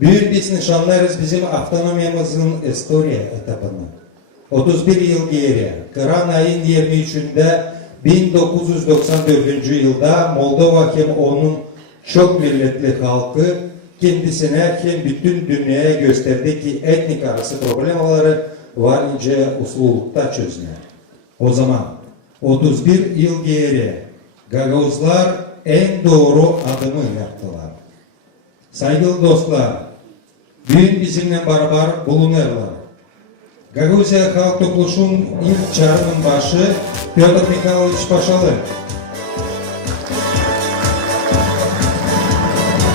Büyük biz nişanlarız bizim avtonomiyamızın Estoria etapını. 31 yıl geri, Kıran ayın 23'ünde 1994 yılda Moldova hem onun çok milletli halkı kendisine hem bütün dünyaya gösterdi ki etnik arası problemleri varınca usullukta çözme. O zaman 31 yıl geri Gagavuzlar en doğru adımı yaptılar. Saygılı dostlar, bugün bizimle beraber bulunurlar. Gagavuzya Halk Topluluğu'nun ilk çağrının başı Pyotr Mikhailovich Paşalı.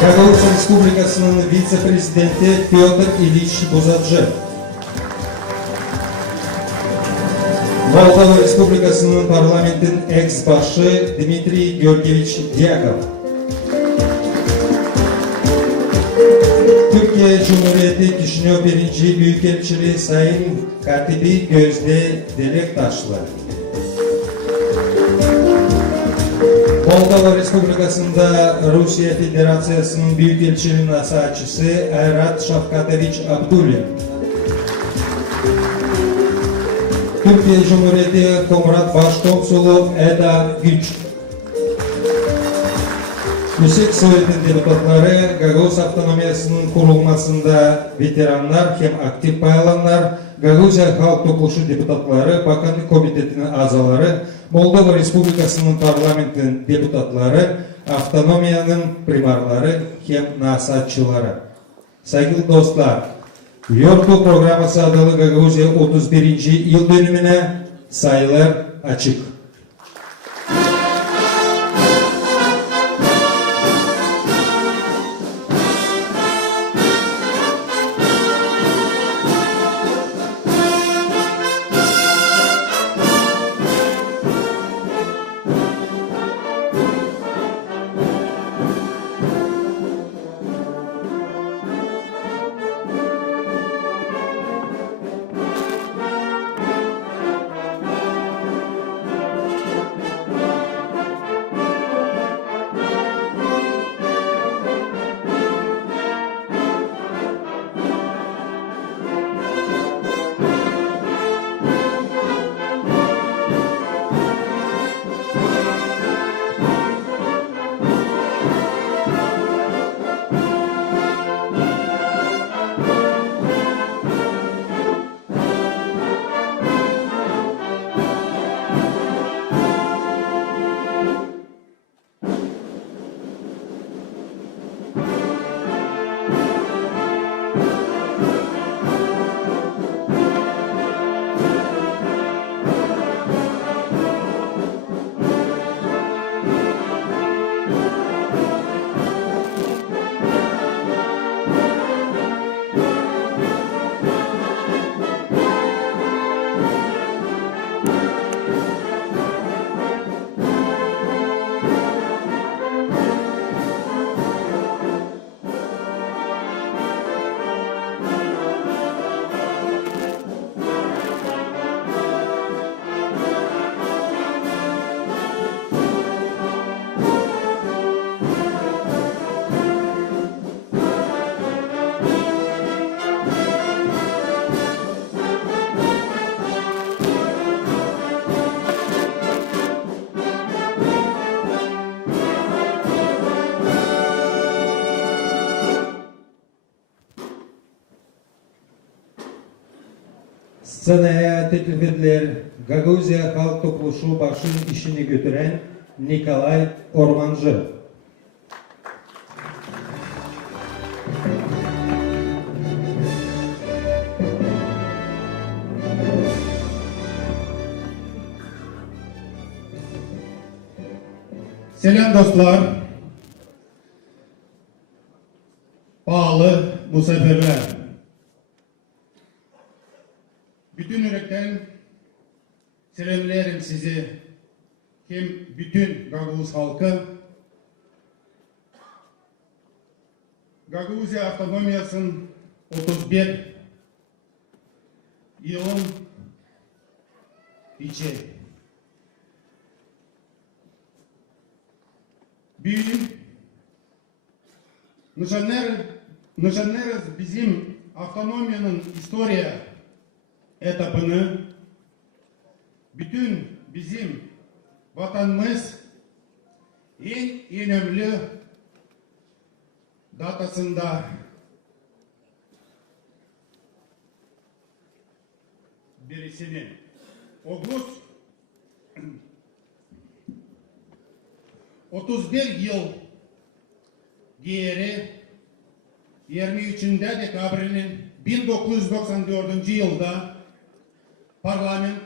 Gagavuz Respublikası'nın vice-prezidenti Pyotr İliç Buzatcı. Moldova Respublikası'nın parlamentin ex-başı Dmitri Georgievich Dyakov. Türkiye Cumhuriyeti Kişinyov 1. Büyükelçiliği Sayın Katibi Gözde Delektaşlı. Moldova Respublikası'nda Rusya Federasyası'nın Büyükelçiliğinin asayçısı Ayrat Şafkatoviç Abdulin. Türkiye Cumhuriyeti Komrat Başkonsulu Eda Güç. Yüksek Sovyet'in deputatları Gagavuz Avtonomiyası'nın kurulmasında veteranlar hem aktif paylanlar, Gagavuzya Halk Topluluğu deputatları, Bakanlık Komitesi'nin azaları, Moldova Respublikası'nın parlamentin deputatları, avtonomiyanın primarları hem nasatçıları. Saygılı dostlar, Yorku programması adlı Gagavuzya 31. yıl dönümüne sayılar açık. Scenaya teklif edilir Gagavuzya Halk Topluluğu başının işini götüren Nikolay Ormancı. Selam dostlar, bağlı misafirler. Bütün yürekten selamlarım sizi, hem bütün Gagavuz halkı. Gagavuzya Avtonomiyası'nın 31 yılın içi. Büyük nişanlar Нышанерез bizim автономиянın история etapını bütün bizim vatanımız en önemli datasında birisini Ağustos 31 yıl geri 23 dekabrinin 1994 yılda parlament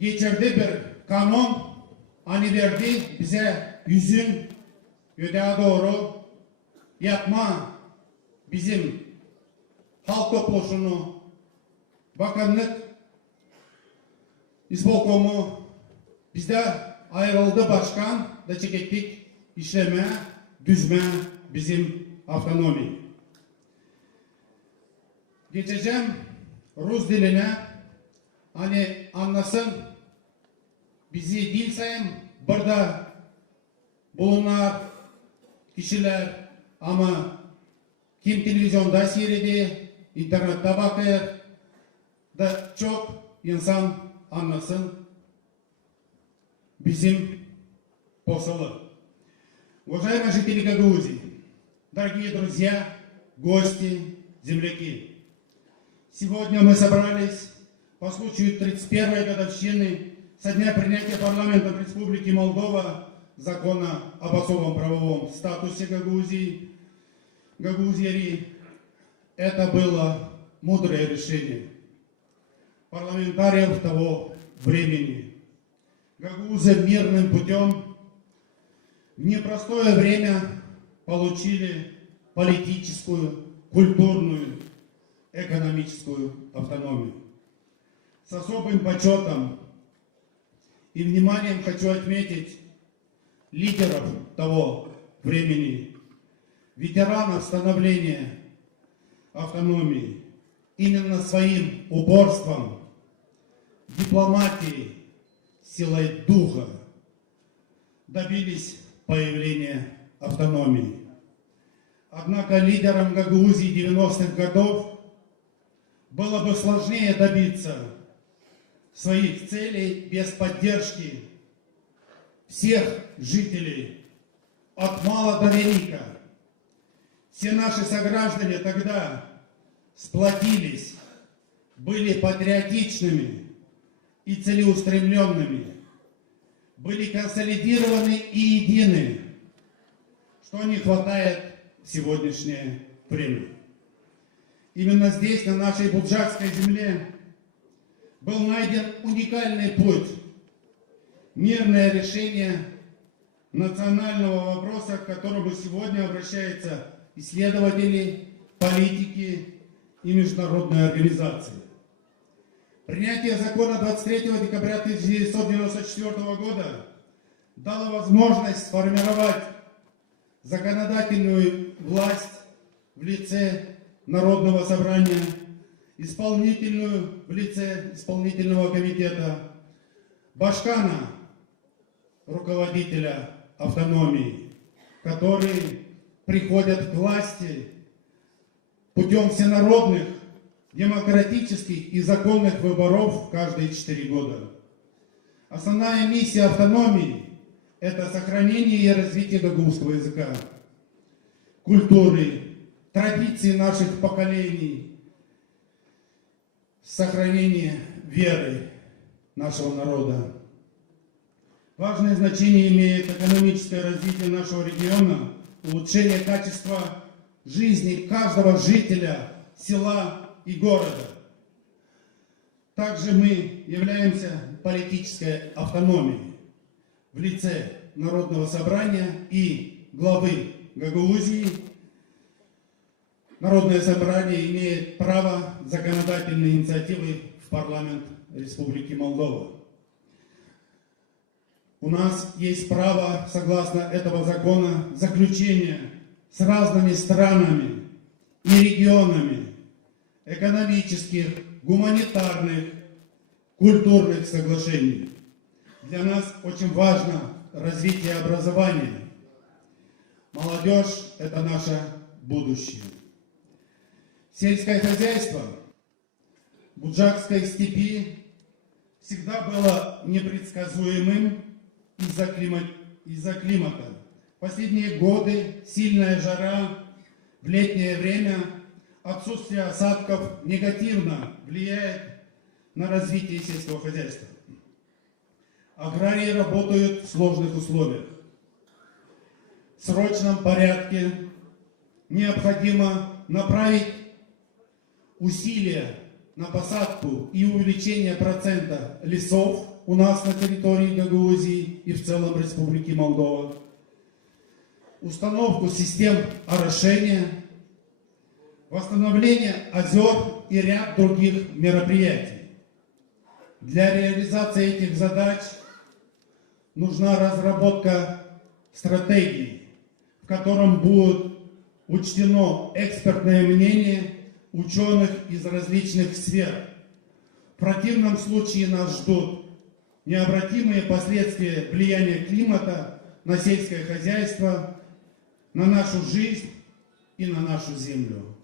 geçirdi bir kanun, hani verdi bize yüzün ödeye doğru yapma bizim halk topluluğunu, bakanlık, isполкому bizde ayrıldı başkan da çekettik işleme, düzme bizim автономии. Geçeceğim Rus diline, hani anlasın bizi değil sayın burada bulunan kişiler ama kim televizyonda seyredi, internette bakıyor da çok insan anlasın bizim посылы. Уважаемые жители Гагаузии, дорогие друзья, гости, земляки, сегодня мы собрались по случаю 31-й годовщины со дня принятия парламентом Республики Молдова закона об особом правовом статусе Гагаузии. Это было мудрое решение парламентариев того времени. Гагаузы мирным путем в непростое время получили политическую, культурную, экономическую автономию. С особым почетом и вниманием хочу отметить лидеров того времени, ветеранов становления автономии. Именно своим упорством, дипломатией, силой духа добились появления автономии. Однако лидерам Гагаузии 90-х годов было бы сложнее добиться своих целей без поддержки всех жителей от мала до велика. Все наши сограждане тогда сплотились, были патриотичными и целеустремленными, были консолидированы и едины, что не хватает в сегодняшнее время. Именно здесь, на нашей Буджакской земле, был найден уникальный путь, мирное решение национального вопроса, к которому сегодня обращаются исследователи, политики и международные организации. Принятие закона 23 декабря 1994 года дало возможность сформировать законодательную власть в лице Народного собрания, исполнительную в лице исполнительного комитета, башкана, руководителя автономии, которые приходят к власти путем всенародных, демократических и законных выборов каждые 4 года. Основная миссия автономии – это сохранение и развитие гагаузского языка, культуры, традиций наших поколений, сохранение веры нашего народа. Важное значение имеет экономическое развитие нашего региона, улучшение качества жизни каждого жителя села и города. Также мы являемся политической автономией в лице Народного собрания и главы Гагаузии. Народное собрание имеет право законодательной инициативы в парламент Республики Молдова. У нас есть право, согласно этого закона, заключения с разными странами и регионами экономических, гуманитарных, культурных соглашений. Для нас очень важно развитие образования, Молодежь – это наше будущее. Сельское хозяйство в Буджакской степи всегда было непредсказуемым из-за климата. В последние годы сильная жара в летнее время, отсутствие осадков негативно влияет на развитие сельского хозяйства. Аграрии работают в сложных условиях. В срочном порядке необходимо направить усилия на посадку и увеличение процента лесов у нас на территории Гагаузии и в целом Республики Молдова, установку систем орошения, восстановление озер и ряд других мероприятий. Для реализации этих задач нужна разработка стратегии, в котором будет учтено экспертное мнение ученых из различных сфер. В противном случае нас ждут необратимые последствия влияния климата на сельское хозяйство, на нашу жизнь и на нашу землю.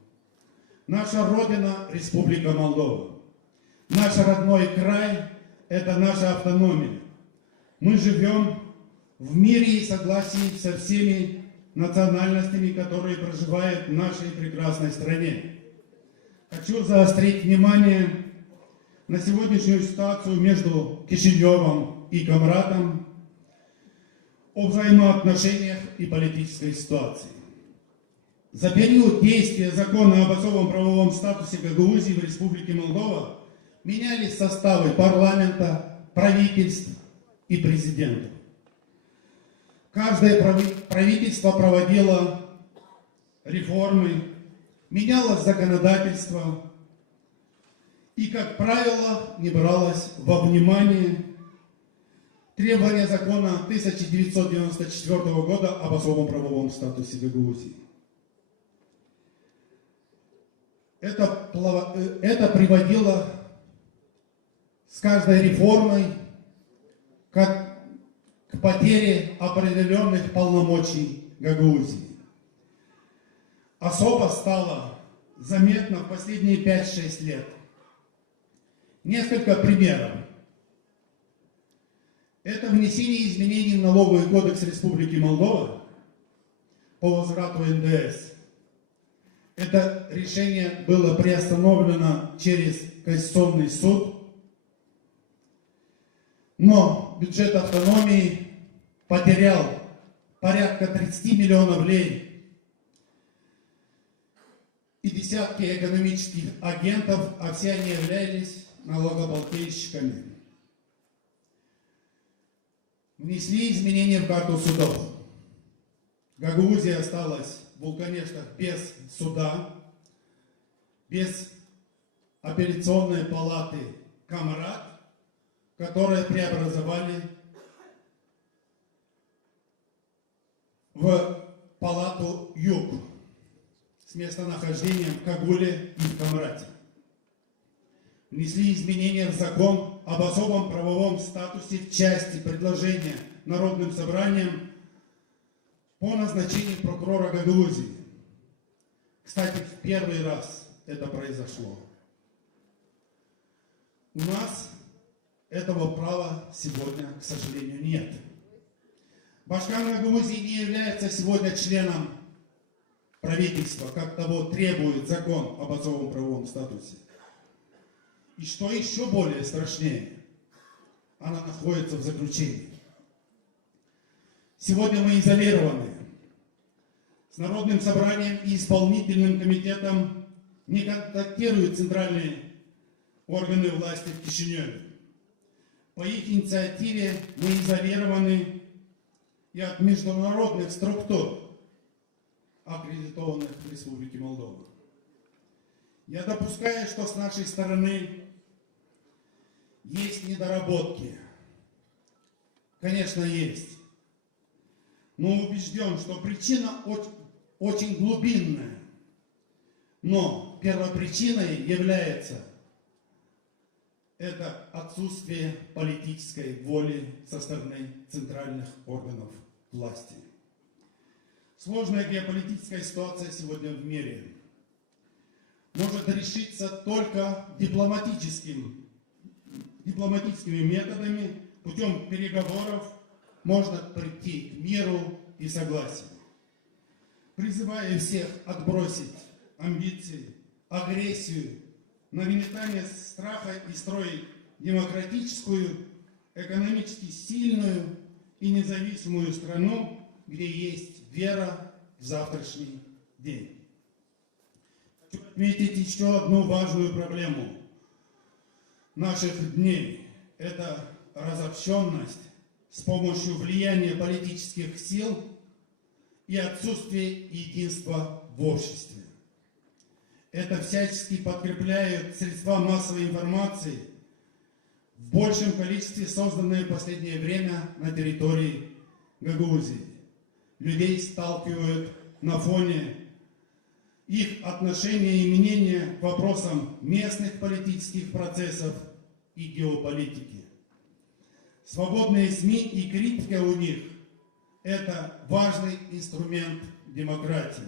Наша Родина – Республика Молдова. Наш родной край – это наша автономия. Мы живем в мире и согласии со всеми национальностями, которые проживают в нашей прекрасной стране. Хочу заострить внимание на сегодняшнюю ситуацию между Кишиневом и Камратом о взаимоотношениях и политической ситуации. За период действия закона об особом правовом статусе Гагаузии в Республике Молдова менялись составы парламента, правительств и президентов. Каждое правительство проводило реформы, менялось законодательство и, как правило, не бралось во внимание требования закона 1994 года об особом правовом статусе Гагаузии. Это приводило с каждой реформой к потере определенных полномочий Гагаузии. Особо стало заметно в последние 5-6 лет. Несколько примеров. Это внесение изменений в налоговый кодекс Республики Молдова по возврату НДС. Это решение было приостановлено через Конституционный суд, но бюджет автономии потерял порядка 30 миллионов лей, и десятки экономических агентов, а все они являлись налогоплательщиками. Внесли изменения в карту судов. Гагаузия осталась, конечно, без суда, без апелляционной палаты Камрат, которые преобразовали в палату Юг с местонахождением в Кагуле и в Камрате. Внесли изменения в закон об особом правовом статусе в части предложения Народным собранием по назначению прокурора Гагаузии. Кстати, в первый раз это произошло. У нас этого права сегодня, к сожалению, нет. Башкар Гагаузии не является сегодня членом правительства, как того требует закон об особом правовом статусе. И что еще более страшнее, она находится в заключении. Сегодня мы изолированы. С Народным собранием и исполнительным комитетом не контактируют центральные органы власти в Кишиневе. По их инициативе мы изолированы и от международных структур, аккредитованных в Республике Молдова. Я допускаю, что с нашей стороны есть недоработки. Конечно, есть. Но убежден, что причина очень глубинная. Но первопричиной является это отсутствие политической воли со стороны центральных органов власти. Сложная геополитическая ситуация сегодня в мире может решиться только дипломатическими методами, путем переговоров можно прийти к миру и согласию. Призываю всех отбросить амбиции, агрессию, нагнетание страха и строить демократическую, экономически сильную и независимую страну, где есть вера в завтрашний день. Хочу отметить еще одну важную проблему наших дней. Это разобщенность с помощью влияния политических сил и отсутствие единства в обществе. Это всячески подкрепляют средства массовой информации, в большем количестве созданные в последнее время на территории Гагаузии. Людей сталкивают на фоне их отношения и мнения к вопросам местных политических процессов и геополитики. Свободные СМИ и критика у них – это важный инструмент демократии.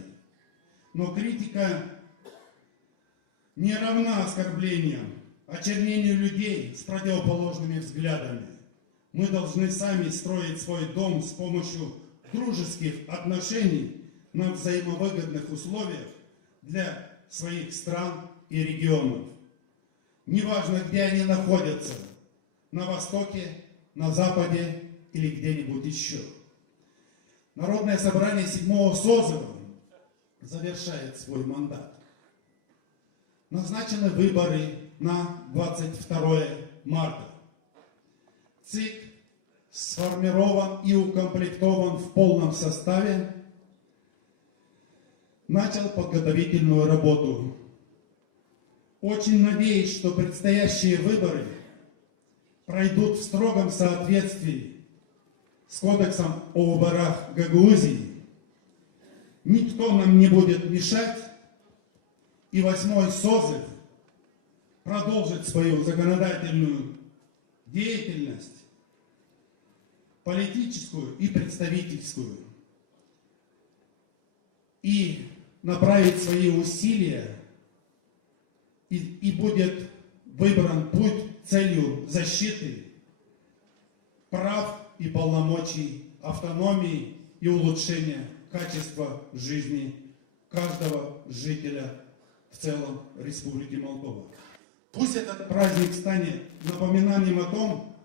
Но критика не равна оскорблениям, очернению людей с противоположными взглядами. Мы должны сами строить свой дом с помощью дружеских отношений на взаимовыгодных условиях для своих стран и регионов. Неважно, где они находятся, на Востоке, на Западе или где-нибудь еще. Народное собрание 7-го созыва завершает свой мандат. Назначены выборы на 22 марта. ЦИК сформирован и укомплектован в полном составе, начал подготовительную работу. Очень надеюсь, что предстоящие выборы пройдут в строгом соответствии с Кодексом о выборах Гагаузии. Никто нам не будет мешать, и 8-й созыв продолжит свою законодательную деятельность, политическую и представительскую, и направить свои усилия, и будет выбран путь целью защиты прав и полномочий, автономии и улучшения качества жизни каждого жителя в целом Республики Молдова. Пусть этот праздник станет напоминанием о том,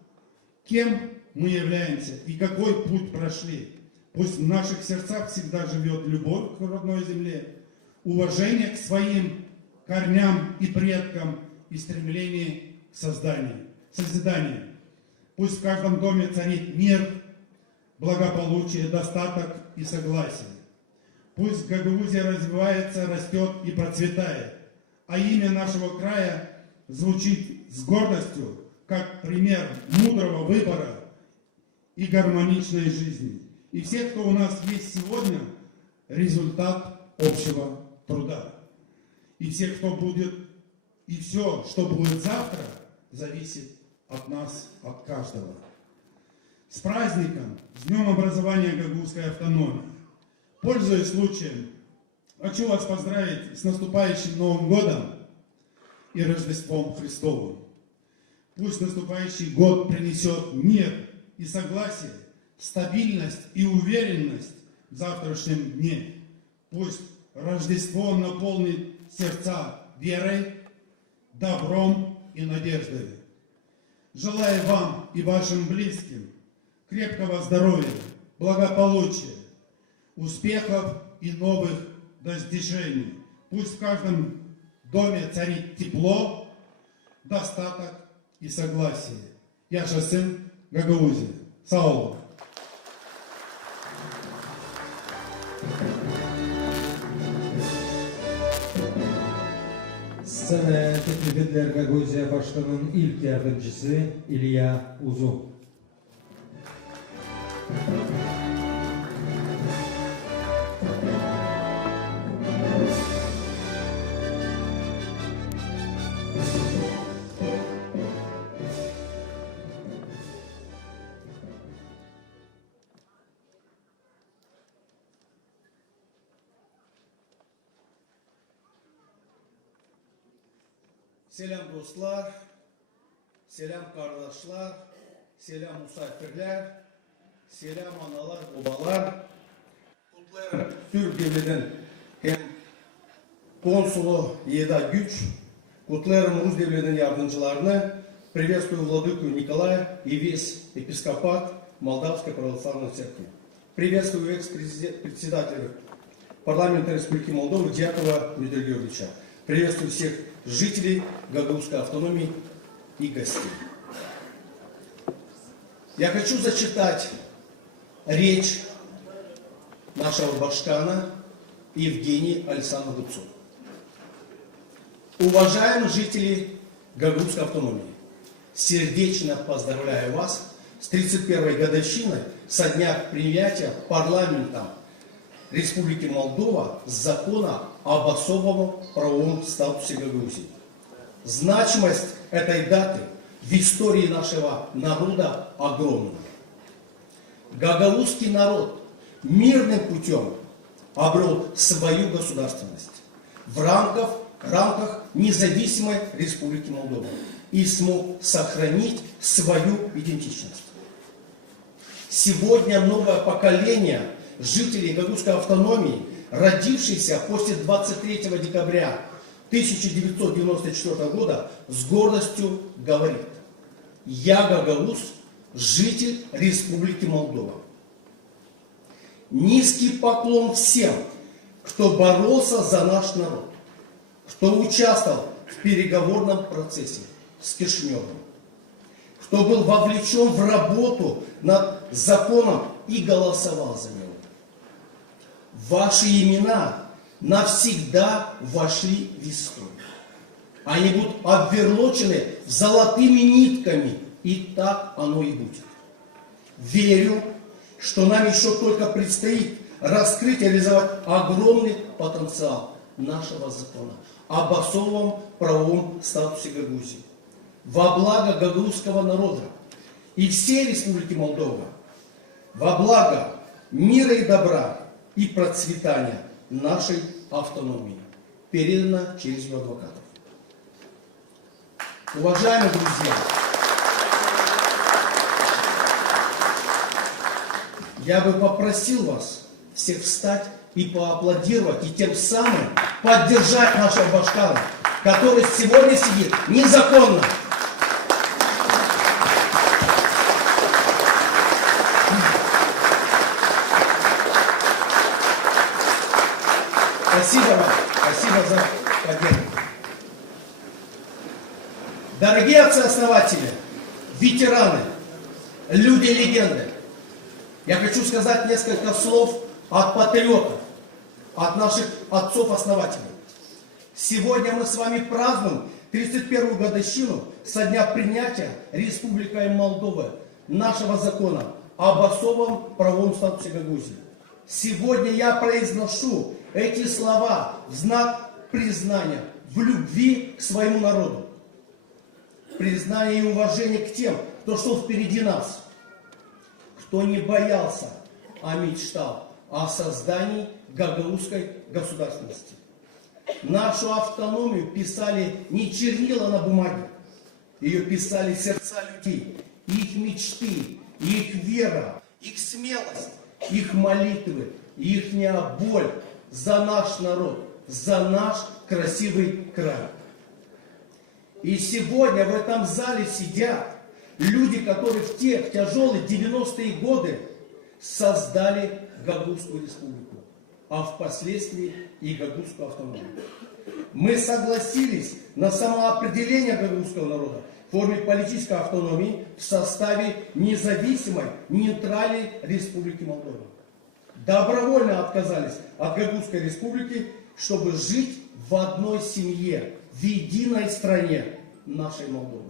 кем мы являемся и какой путь прошли. Пусть в наших сердцах всегда живет любовь к родной земле, уважение к своим корням и предкам и стремление к созиданию. Пусть в каждом доме царит мир, благополучие, достаток и согласие. Пусть Гагаузия развивается, растет и процветает, а имя нашего края звучит с гордостью, как пример мудрого выбора и гармоничной жизни. И все, кто у нас есть сегодня, результат общего труда. И все, кто будет, и все, что будет завтра, зависит от нас, от каждого. С праздником, с Днем образования Гагаузской автономии. Пользуясь случаем, хочу вас поздравить с наступающим Новым годом и Рождеством Христовым. Пусть наступающий год принесет мир и согласие, стабильность и уверенность в завтрашнем дне. Пусть Рождество наполнит сердца верой, добром и надеждой. Желаю вам и вашим близким крепкого здоровья, благополучия, успехов и новых достижений. Пусть в каждом доме царит тепло, достаток и согласие. Яша сын Гагаузия. Саулу. Scenaya teklif edilir Gaguzya Başkanı'nın ilk yardımcısı İlya Uzun. Selam dostlar, selam kardeşler, selam misafirler, selam analar, babalar. Kutlarım Türk Devleti'nin hem konsulu Eda Güç, kutlarım Rus Devleti'nin yardımcılarını, приветствую владыку Николая и весь епископат Молдавской Православной Церкви. Приветствую экс-председателя парламента Республики Молдова Дьякова Дмитрия Георгиевича. Приветствую всех жителей Гагаузской автономии и гостей. Я хочу зачитать речь нашего башкана Евгения Александровича Дубцова. Уважаемые жители Гагаузской автономии, сердечно поздравляю вас с 31-й годовщиной со дня принятия парламентом Республики Молдова закона об особом правовом статусе Гагаузии. Значимость этой даты в истории нашего народа огромна. Гагаузский народ мирным путем обрел свою государственность в рамках независимой Республики Молдова и смог сохранить свою идентичность. Сегодня новое поколение жителей Гагаузской автономии, родившихся после 23 декабря 1994 года, с гордостью говорит: «Я гагауз, житель Республики Молдова». Низкий поклон всем, кто боролся за наш народ, кто участвовал в переговорном процессе с Кишиневым, кто был вовлечен в работу над законом и голосовал за него. Ваши имена навсегда вошли в историю. Они будут обверлочены золотыми нитками, и так оно и будет. Верю, что нам еще только предстоит раскрыть и реализовать огромный потенциал нашего закона об особом правовом статусе Гагаузии во благо гагаузского народа и всей Республики Молдова, во благо мира и добра и процветания нашей автономии, передано через ее адвокатов. Уважаемые друзья, я бы попросил вас всех встать и поаплодировать, и тем самым поддержать нашего башкана, который сегодня сидит незаконно. Спасибо вам, спасибо за поддержку. Дорогие отцы-основатели, ветераны, люди-легенды, я хочу сказать несколько слов от патриотов, от наших отцов-основателей. Сегодня мы с вами празднуем 31-ю годовщину со дня принятия Республикой Молдова нашего закона об особом правовом статусе Гагаузии. Сегодня я произношу эти слова в знак признания в любви к своему народу, признания и уважения к тем, кто шел впереди нас, кто не боялся, а мечтал о создании гагаузской государственности. Нашу автономию писали не чернила на бумаге, ее писали сердца людей, их мечты, их вера, их смелость, их молитвы, их боль за наш народ, за наш красивый край. И сегодня в этом зале сидят люди, которые в те тяжелые 90-е годы создали Гагаузскую республику, а впоследствии и Гагаузскую автономию. Мы согласились на самоопределение гагаузского народа в форме политической автономии в составе независимой, нейтральной Республики Молдова. Добровольно отказались от Гагаузской республики, чтобы жить в одной семье, в единой стране нашей Молдовы.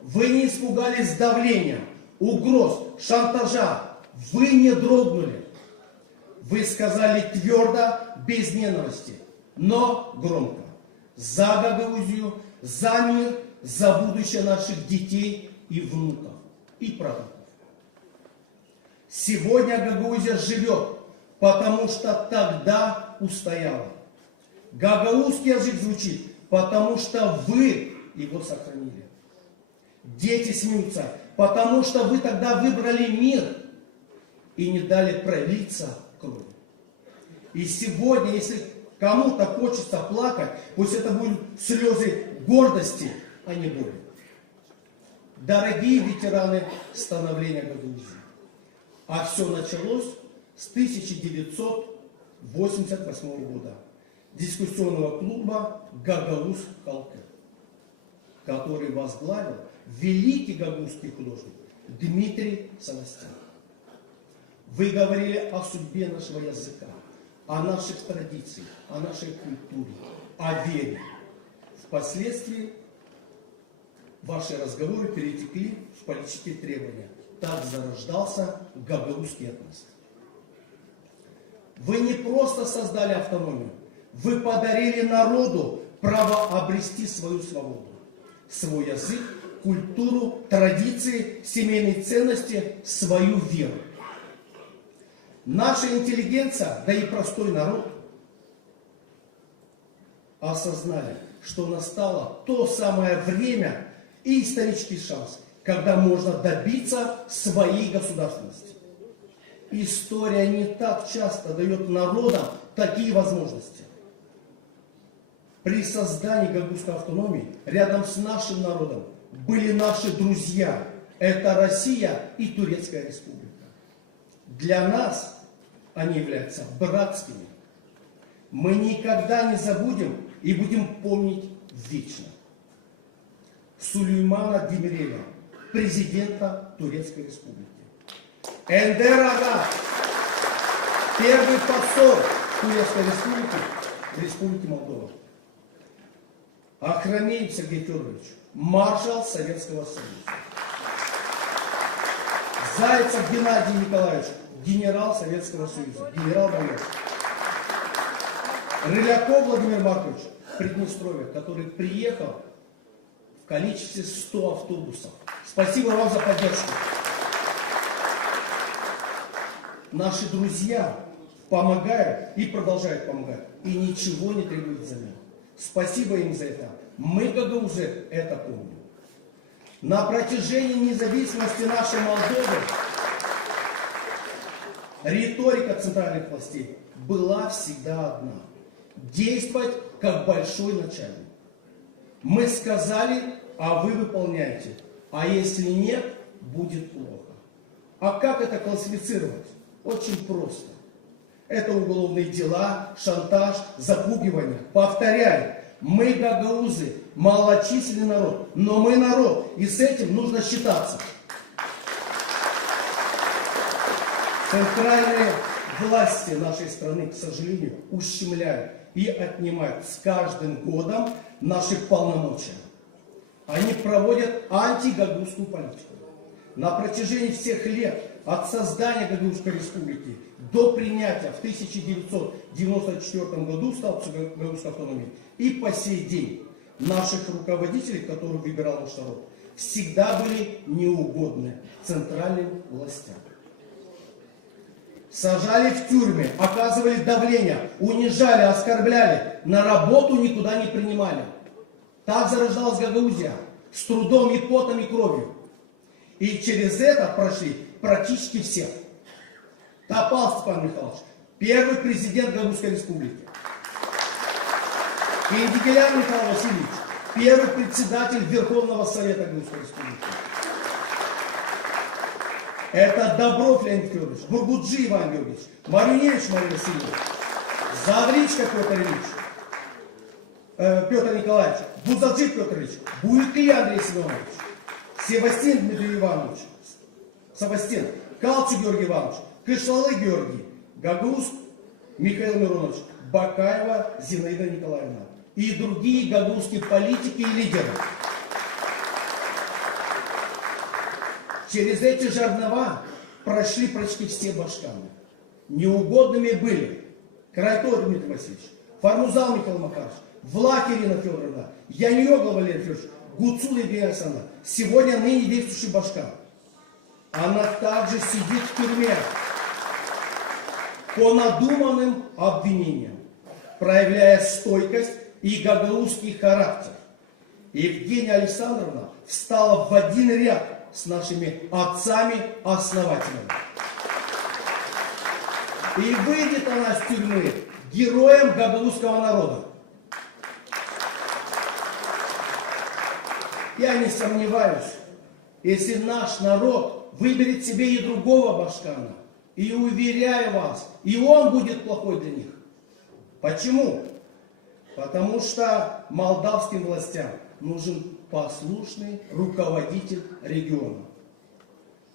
Вы не испугались давления, угроз, шантажа. Вы не дрогнули. Вы сказали твердо, без ненависти, но громко. За Гагаузию, за мир, за будущее наших детей и внуков, и правнуков. Сегодня Гагаузия живет, потому что тогда устояла. Гагаузский язык звучит потому что вы его сохранили. Дети смеются, потому что вы тогда выбрали мир и не дали пролиться кровью. И сегодня, если кому-то хочется плакать, пусть это будут слезы гордости, а не боли. Дорогие ветераны становления Гагаузии, а все началось с 1988 года, дискуссионного клуба «Гагауз Халкы», который возглавил великий гагаузский художник Дмитрий Савастьян. Вы говорили о судьбе нашего языка, о наших традициях, о нашей культуре, о вере. Впоследствии ваши разговоры перетекли в политические требования. Так зарождался гагаузский этнос. Вы не просто создали автономию, вы подарили народу право обрести свою свободу, свой язык, культуру, традиции, семейные ценности, свою веру. Наша интеллигенция, да и простой народ, осознали, что настало то самое время и исторический шанс, когда можно добиться своей государственности. История не так часто дает народам такие возможности. При создании гагаузской автономии рядом с нашим народом были наши друзья. Это Россия и Турецкая республика. Для нас они являются братскими. Мы никогда не забудем и будем помнить вечно Сулеймана Демиреля, президента Турецкой республики. Эндер Ага, первый посол Турецкой республики в Республике Молдова. Ахрамеев Сергей Федорович, маршал Советского Союза. Зайцев Геннадий Николаевич, генерал Советского Союза, генерал-майор. Рыляков Владимир Маркович, Приднестровье, который приехал в количестве 100 автобусов. Спасибо вам за поддержку. Наши друзья помогают и продолжают помогать, и ничего не требуют взамен. Спасибо им за это. Мы, гагаузы, это помним. На протяжении независимости нашей Молдовы риторика центральных властей была всегда одна. Действовать как большой начальник. Мы сказали, а вы выполняете. А если нет, будет плохо. А как это классифицировать? Очень просто. Это уголовные дела, шантаж, запугивание. Повторяю, мы, гагаузы, малочисленный народ, но мы народ, и с этим нужно считаться. Центральные власти нашей страны, к сожалению, ущемляют и отнимают с каждым годом наши полномочия. Они проводят антигагаузскую политику. На протяжении всех лет от создания Гагаузской республики до принятия в 1994 году статуса Гагаузской автономии и по сей день наших руководителей, которых выбирал наш народ, всегда были неугодны центральным властям. Сажали в тюрьмы, оказывали давление, унижали, оскорбляли, на работу никуда не принимали. Так зарождалась Гагаузия, с трудом и потом и кровью. И через это прошли практически все. Топал Степан Михайлович, первый президент Гагаузской республики. Киндигелян Михаил Васильевич, первый председатель Верховного Совета Гагаузской республики. Это Добров Леонид Федорович, Бургуджи Иван Георгиевич, Марюневич Мария Васильевна, Завричка Петр Николаевич, Бузаджик Петр Ильич, Буйки Андрей Семенович, Севастьян Дмитрий Иванович, Севастьян, Калчи Георгий Иванович, Кышлалы Георгий, Гагуз Михаил Миронович, Бакаева Зинаида Николаевна и другие гагаузские политики и лидеры. Через эти жернова прошли почти все башканы. Неугодными были Крайтор Дмитрий Васильевич, Фармузал Михаил Макарович, Влах Ирина Федоровна, Яньогла Валерий Федорович, Гуцул Евгения Александровна, сегодня ныне действующий башкан. Она также сидит в тюрьме по надуманным обвинениям, проявляя стойкость и гагаузский характер. Евгения Александровна встала в один ряд с нашими отцами-основателями. И выйдет она из тюрьмы героем гагаузского народа. Я не сомневаюсь, если наш народ выберет себе и другого Башкана, и уверяю вас, и он будет плохой для них. Почему? Потому что молдавским властям нужен послушный руководитель региона.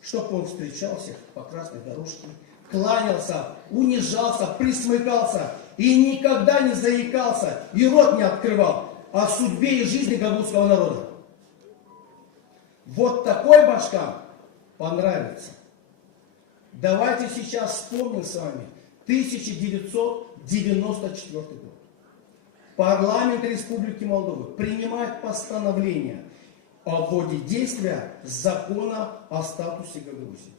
Чтобы он встречал всех по красной дорожке, кланялся, унижался, присмыкался и никогда не заикался и рот не открывал о судьбе и жизни гагаузского народа. Вот такой Башкан понравится. Давайте сейчас вспомним с вами 1994 год. Парламент Республики Молдова принимает постановление о вводе действия закона о статусе Гагаузии,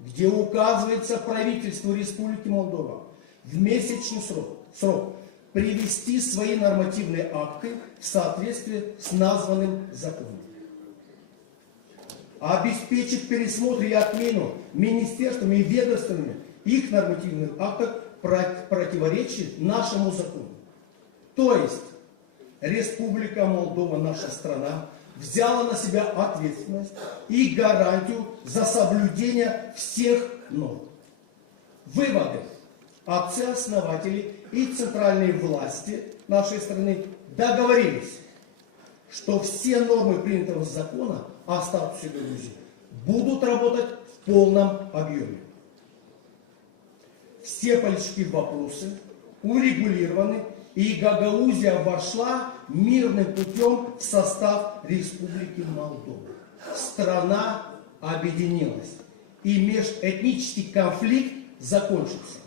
где указывается правительству Республики Молдова в месячный срок привести свои нормативные акты в соответствии с названным законом. Обеспечить пересмотр и отмену министерствами и ведомствами их нормативных актов противоречит нашему закону. То есть Республика Молдова, наша страна, взяла на себя ответственность и гарантию за соблюдение всех норм. Выводы. Отцы-основатели и центральные власти нашей страны договорились, что все нормы принятого закона о статусе Гагаузии будут работать в полном объеме. Все политические вопросы урегулированы, и Гагаузия вошла мирным путем в состав Республики Молдова. Страна объединилась, и межэтнический конфликт закончился.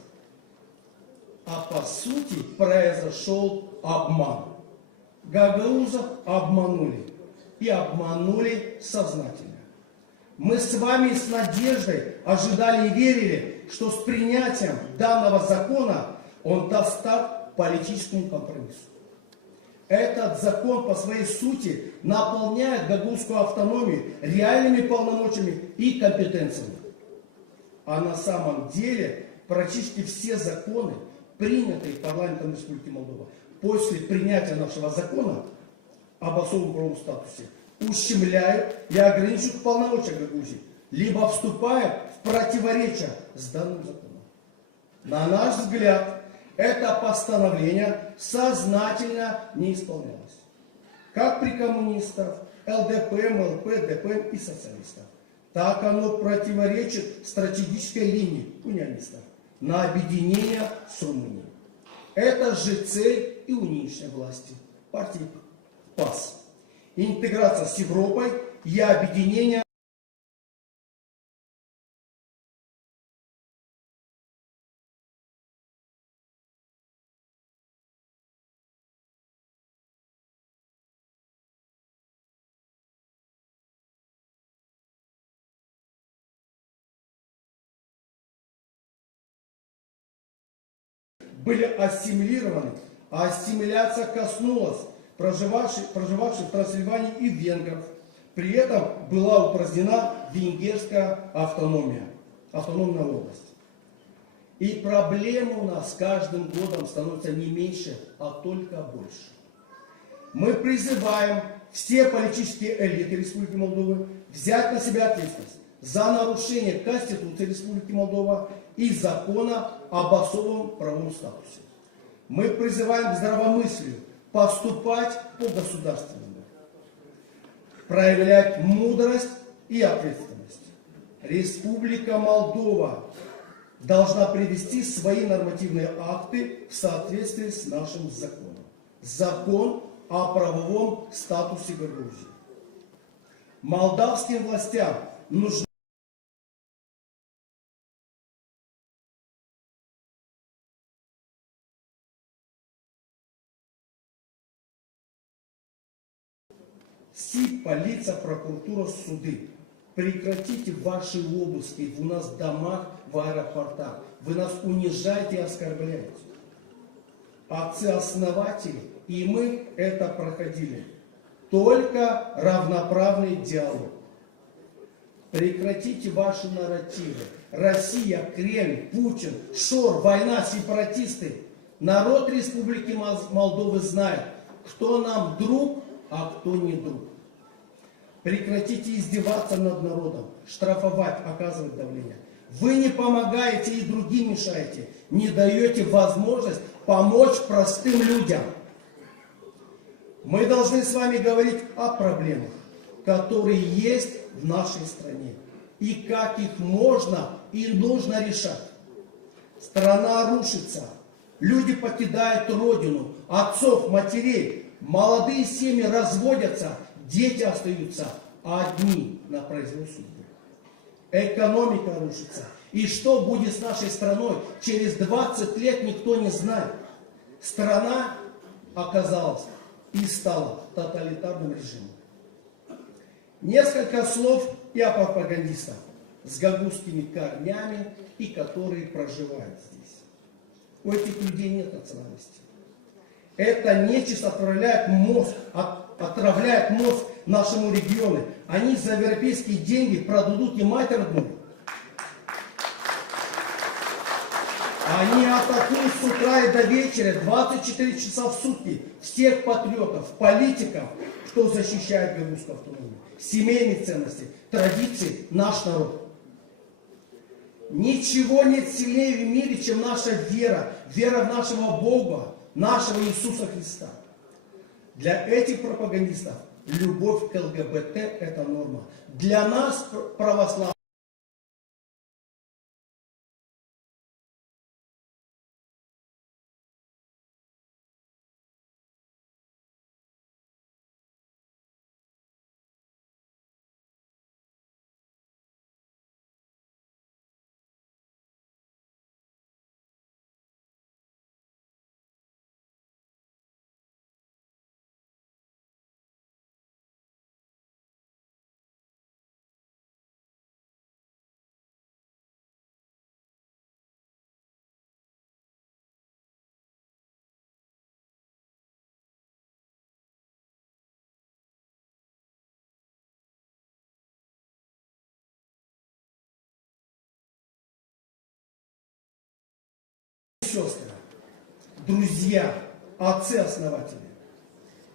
А по сути произошел обман. Гагаузов обманули. И обманули сознательно. Мы с вами с надеждой ожидали и верили, что с принятием данного закона он даст старт политическому компромиссу. Этот закон по своей сути наполняет гагаузскую автономию реальными полномочиями и компетенциями. А на самом деле практически все законы, принятые парламентом Республики Молдова, после принятия нашего закона об особом правовом статусе, ущемляют и ограничивают полномочия Гагаузии, либо вступают в противоречие с данным законом. На наш взгляд, это постановление сознательно не исполнялось. Как при коммунистах, ЛДП, МЛП, ДП и социалистов, так оно противоречит стратегической линии унионистов на объединение с Румынией. Это же цель и у нынешней власти партии ПАС. Интеграция с Европой и объединение. Были ассимилированы, а ассимиляция коснулась проживавших в Трансильвании и венгров. При этом была упразднена венгерская автономная область. И проблемы у нас с каждым годом становятся не меньше, а только больше. Мы призываем все политические элиты Республики Молдова взять на себя ответственность за нарушение Конституции Республики Молдова и закона об особом правовом статусе. Мы призываем к здравомыслию, поступать по-государственному, проявлять мудрость и ответственность. Республика Молдова должна привести свои нормативные акты в соответствии с нашим законом. Закон о правовом статусе Гагаузии. Молдавским властям нужно СИП, полиция, прокуратура, суды. Прекратите ваши обыски у нас в домах, в аэропортах. Вы нас унижаете и оскорбляете. отцы-основатели, и мы это проходили. Только равноправный диалог. Прекратите ваши нарративы. Россия, Кремль, Путин, ШОР, война, сепаратисты. Народ Республики Молдовы знает, кто нам друг, а кто не друг. Прекратите издеваться над народом, штрафовать, оказывать давление. Вы не помогаете и другим мешаете, не даете возможность помочь простым людям. Мы должны с вами говорить о проблемах, которые есть в нашей стране, и как их можно и нужно решать. Страна рушится, люди покидают родину, отцов, матерей, молодые семьи разводятся, дети остаются одни на произвол судьбы. Экономика рушится. И что будет с нашей страной через 20 лет, никто не знает. Страна оказалась и стала тоталитарным режимом. Несколько слов и о пропагандистах с гагузскими корнями и которые проживают здесь. У этих людей нет национальности. Это нечисть отравляет мозг нашему региону. Они за европейские деньги продадут и мать родную. Они атакуют с утра и до вечера, 24 часа в сутки, всех патриотов, политиков, кто защищает гагузскую автономию, семейные ценности, традиции, наш народ. Ничего нет сильнее в мире, чем наша вера, вера в нашего Бога, нашего Иисуса Христа. Для этих пропагандистов любовь к ЛГБТ – это норма. Для нас, православных, сестры, друзья, отцы-основатели,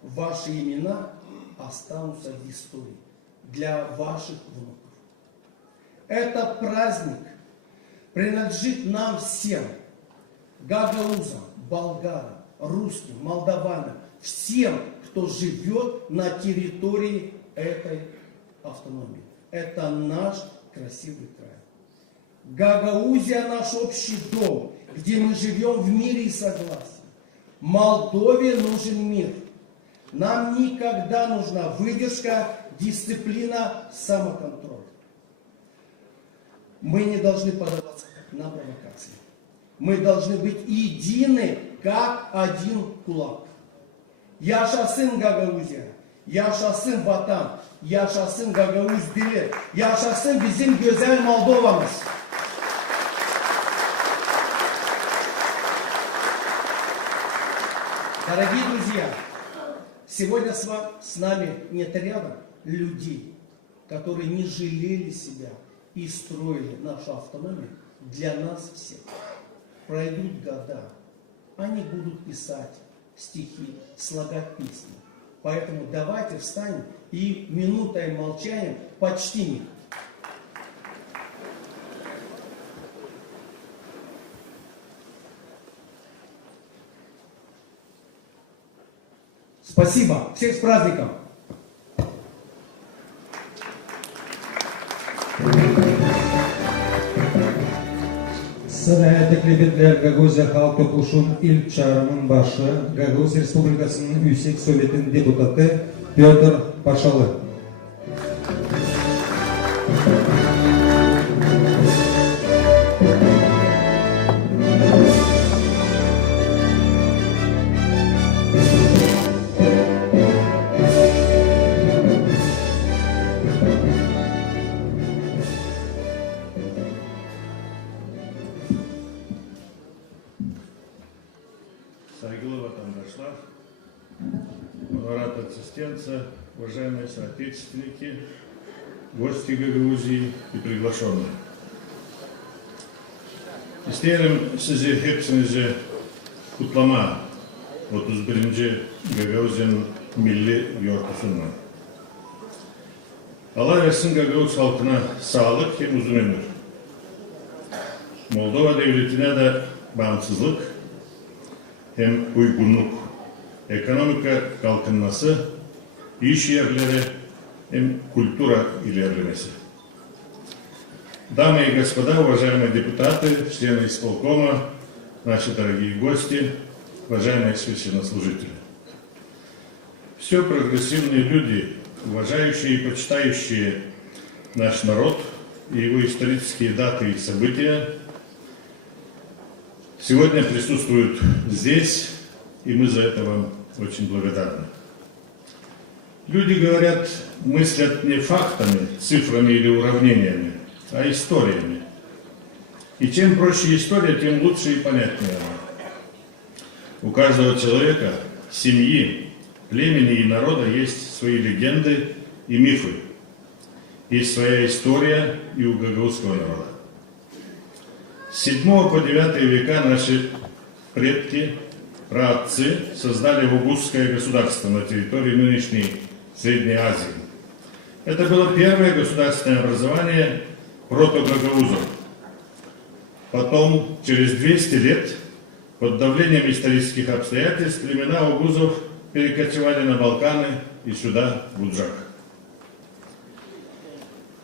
ваши имена останутся в истории для ваших внуков. Этот праздник принадлежит нам всем, гагаузам, болгарам, русским, молдаванам, всем, кто живет на территории этой автономии. Это наш красивый край. Гагаузия – наш общий дом, где мы живем в мире и согласии. Молдове нужен мир. Нам никогда нужна выдержка, дисциплина, самоконтроль. Мы не должны поддаваться на провокации. Мы должны быть едины, как один кулак. Yaşasın Gagauzya, yaşasın vatan, yaşasın Gagauz dili, yaşasın bizim güzel Moldova'mız. Дорогие друзья, сегодня с нами нет рядом людей, которые не жалели себя и строили нашу автономию для нас всех. Пройдут года, они будут писать стихи, слагать песни. Поэтому давайте встанем и минутой молчания почтим их. Спасибо. Всех с праздником. Sıraya teklif edilen Gaguzya Halk Topluluğu'nun ilk çağrımın başı, Gaguz Respublikası'nın Yüksek Sovyeti'nin deputatı Pyotr Paşalı. Сайгулова Тамгашлав, Марат Ассистенца, уважаемые соотечественники, гости Гагаузии и приглашенные. İsterim sizi hepsinizi kutlama 31. Gagauz'un milli yortusundan. Allah versin Gagauz halkına sağlık hem uzun ömür. Moldova devletine de bağımsızlık hem uygunluk, ekonomika kalkınması, iş yerleri hem kultura ilerlemesi. Дамы и господа, уважаемые депутаты, члены исполкома, наши дорогие гости, уважаемые священнослужители. Все прогрессивные люди, уважающие и почитающие наш народ и его исторические даты и события, сегодня присутствуют здесь, и мы за это вам очень благодарны. Люди говорят, мыслят не фактами, цифрами или уравнениями, а историями. И чем проще история, тем лучше и понятнее она. У каждого человека, семьи, племени и народа есть свои легенды и мифы. Есть своя история и у гагаузского народа. С 7 по 9 века наши предки, праотцы создали Огузское государство на территории нынешней Средней Азии. Это было первое государственное образование протогагаузов. Потом, через 200 лет, под давлением исторических обстоятельств, племена огузов перекочевали на Балканы и сюда, в Буджак.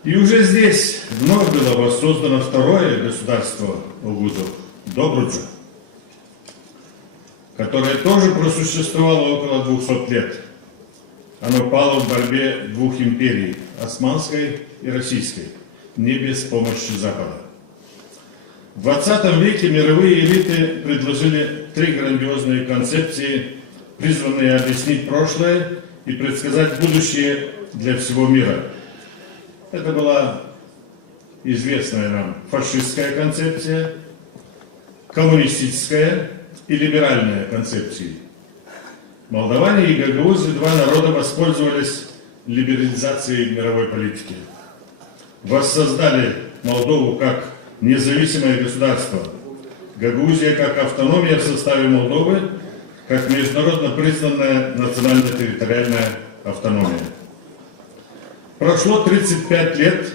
И уже здесь вновь было воссоздано второе государство огузов – Добруджа, которое тоже просуществовало около 200 лет. Оно пало в борьбе двух империй – Османской и Российской, не без помощи Запада. В 20 веке мировые элиты предложили три грандиозные концепции, призванные объяснить прошлое и предсказать будущее для всего мира. Это была известная нам фашистская концепция, коммунистическая и либеральная концепции. Молдаване и гагаузы, два народа, воспользовались либерализацией мировой политики. Воссоздали Молдову как независимое государство, Гагаузия как автономия в составе Молдовы, как международно признанная национально-территориальная автономия. Прошло 35 лет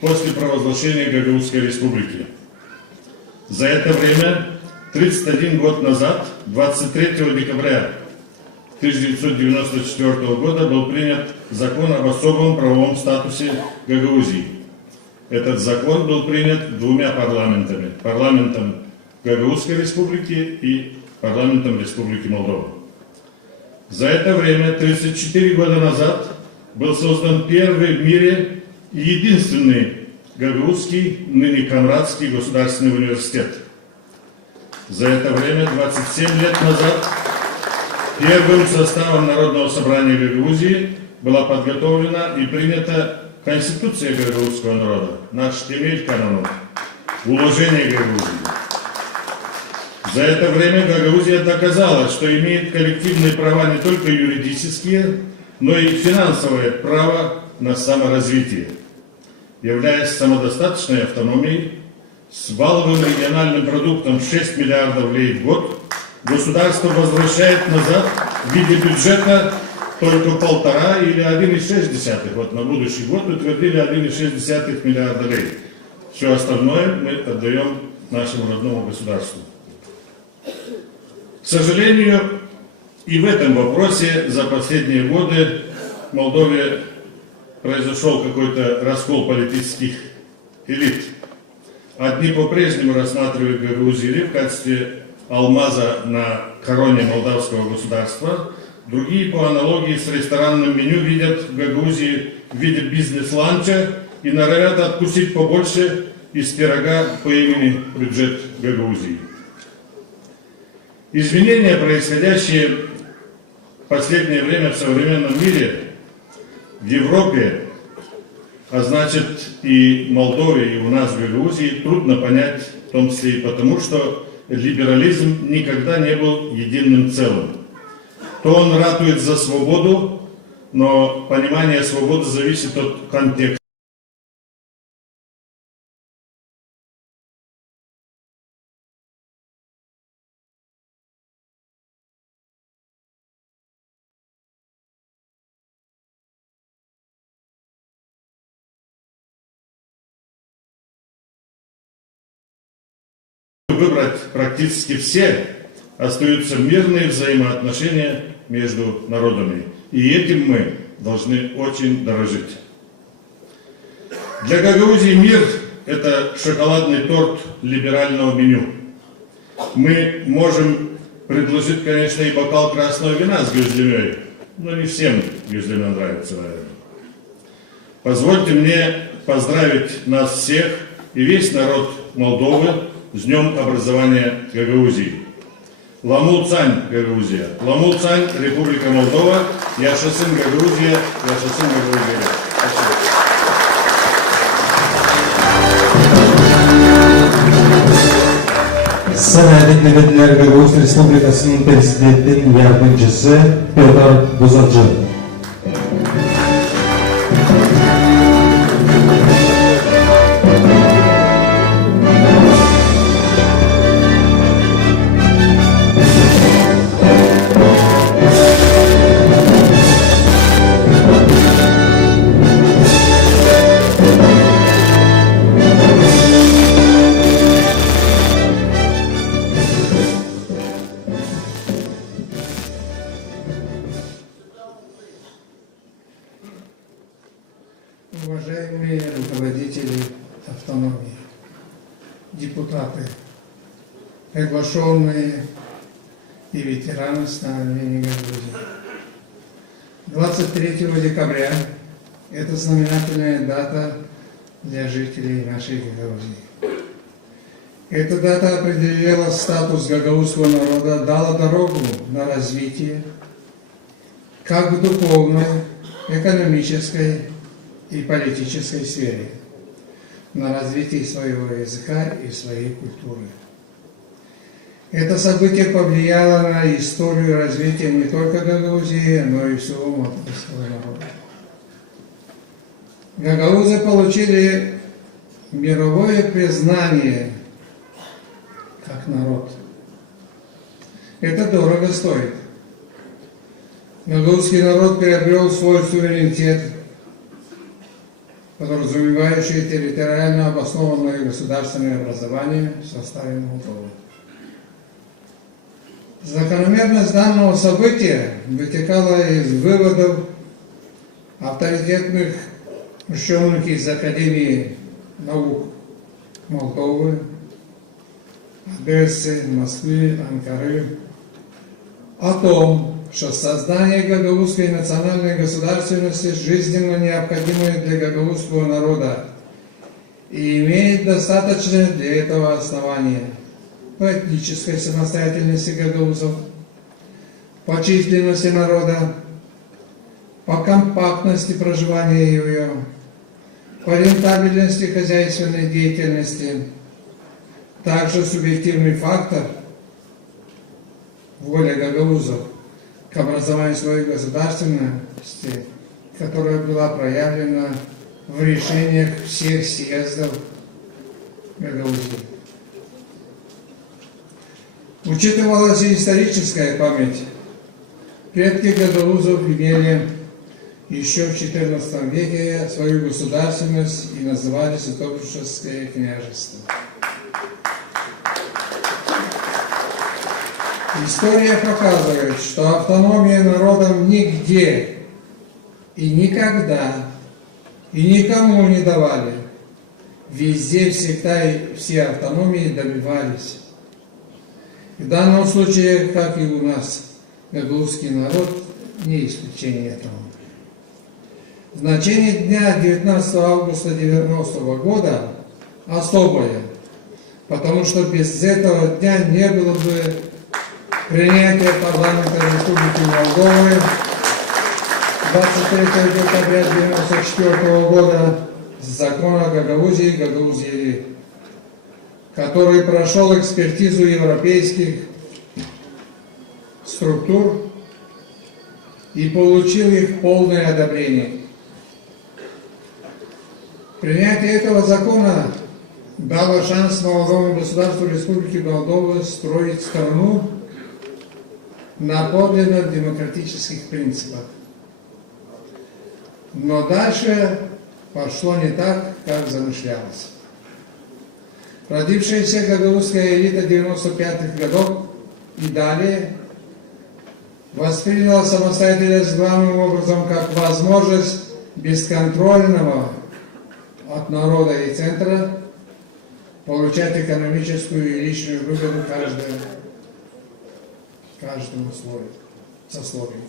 после провозглашения Гагаузской республики. За это время, 31 год назад, 23 декабря 1994 года, был принят закон об особом правовом статусе Гагаузии. Этот закон был принят двумя парламентами. Парламентом Гагаузской республики и парламентом Республики Молдова. За это время, 34 года назад, был создан первый в мире и единственный Гагаузский, ныне Камрадский государственный университет. За это время, 27 лет назад, первым составом Народного собрания Гагаузии была подготовлена и принята Конституция гагаузского народа, наш Темель Канонов, уложение Гагаузии. За это время Гагаузия доказала, что имеет коллективные права не только юридические, но и финансовое право на саморазвитие. Являясь самодостаточной автономией, с валовым региональным продуктом 6 миллиардов лей в год, государство возвращает назад в виде бюджета только 1,5 или 1,6. Вот на будущий год утвердили 1,6 миллиарда лей. Все остальное мы отдаем нашему родному государству. К сожалению, и в этом вопросе за последние годы в Молдове произошел какой-то раскол политических элит. Одни по-прежнему рассматривают Гагаузию в качестве алмаза на короне молдавского государства, другие по аналогии с ресторанным меню видят в Гагаузии в виде бизнес-ланча и норовят откусить побольше из пирога по имени бюджет Гагаузии. Изменения, происходящие в последнее время в современном мире, в Европе, а значит и в Молдове, и у нас в Гагаузии, трудно понять, в том числе и потому, что либерализм никогда не был единым целым. То он ратует за свободу, но понимание свободы зависит от контекста. Выбрать практически все, остаются мирные взаимоотношения между народами. И этим мы должны очень дорожить. Для Гагаузии мир – это шоколадный торт либерального меню. Мы можем предложить, конечно, и бокал красного вина с гюзлемей, но не всем гюзлеме нравится, наверное. Позвольте мне поздравить нас всех и весь народ Молдовы с Днем образования Гагаузии. Ламулцань, Гагаузия. Ламулцань, Республика Молдова. Яшасын, Гагаузия. Яшасын, Гагаузия. Sanadik Nöbetler Gagavuz Respublikası'nın Prezidentinin Yardımcısı Pyotr Buzarcı. Уважаемые руководители автономии, депутаты, приглашенные и ветераны становления Гагаузии. 23 декабря – это знаменательная дата для жителей нашей Гагаузии. Эта дата определила статус гагаузского народа, дала дорогу на развитие как в духовной, экономической и политической сфере, на развитие своего языка и своей культуры. Это событие повлияло на историю развития не только Гагаузии, но и всего молдавского народа. Гагаузы получили мировое признание как народ. Это дорого стоит. Гагаузский народ приобрел свой суверенитет, подразумевающий территориально обоснованное государственное образование в составе Молдовы. Закономерность данного события вытекала из выводов авторитетных ученых из Академии наук Молдовы, Одессы, Москвы, Анкары о том, что создание гагаузской национальной государственности жизненно необходимое для гагаузского народа и имеет достаточное для этого основания по этнической самостоятельности гагаузов, по численности народа, по компактности проживания ее, по рентабельности хозяйственной деятельности. Также субъективный фактор воля гагаузов к образованию своей государственности, которая была проявлена в решениях всех съездов Гагаузии. Учитывалась и историческая память. Предки гагаузов имели еще в XIV веке свою государственность и назывались Добрушевское княжество. История показывает, что автономия народам нигде и никогда и никому не давали. Везде всегда и все автономии добивались. В данном случае, как и у нас, гагаузский народ не исключение этого. Значение дня 19 августа 1990 года особое, потому что без этого дня не было бы принятия парламента Республики Молдовы 23 декабря 1994 года закона о Гагаузии, Гагаузии который прошел экспертизу европейских структур и получил их полное одобрение. Принятие этого закона дало шанс молодому государству Республики Молдова строить страну на подлинно демократических принципах. Но дальше пошло не так, как замышлялось. Родившаяся гагаузская элита 95-х годов и далее восприняла самостоятельность главным образом как возможность бесконтрольного от народа и центра получать экономическую и личную выгоду каждому сословию.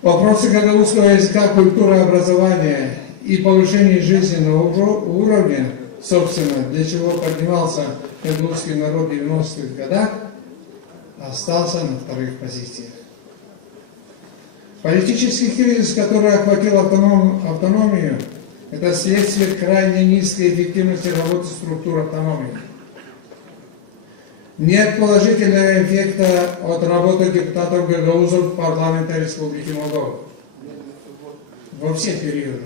Вопросы гагаузского языка, культуры, образования и повышения жизненного уровня, собственно, для чего поднимался гагаузский народ в 90-х годах, остался на вторых позициях. Политический кризис, который охватил автономию, это следствие крайне низкой эффективности работы структур автономии. Нет положительного эффекта от работы депутатов гагаузов парламента Республики Молдова во все периоды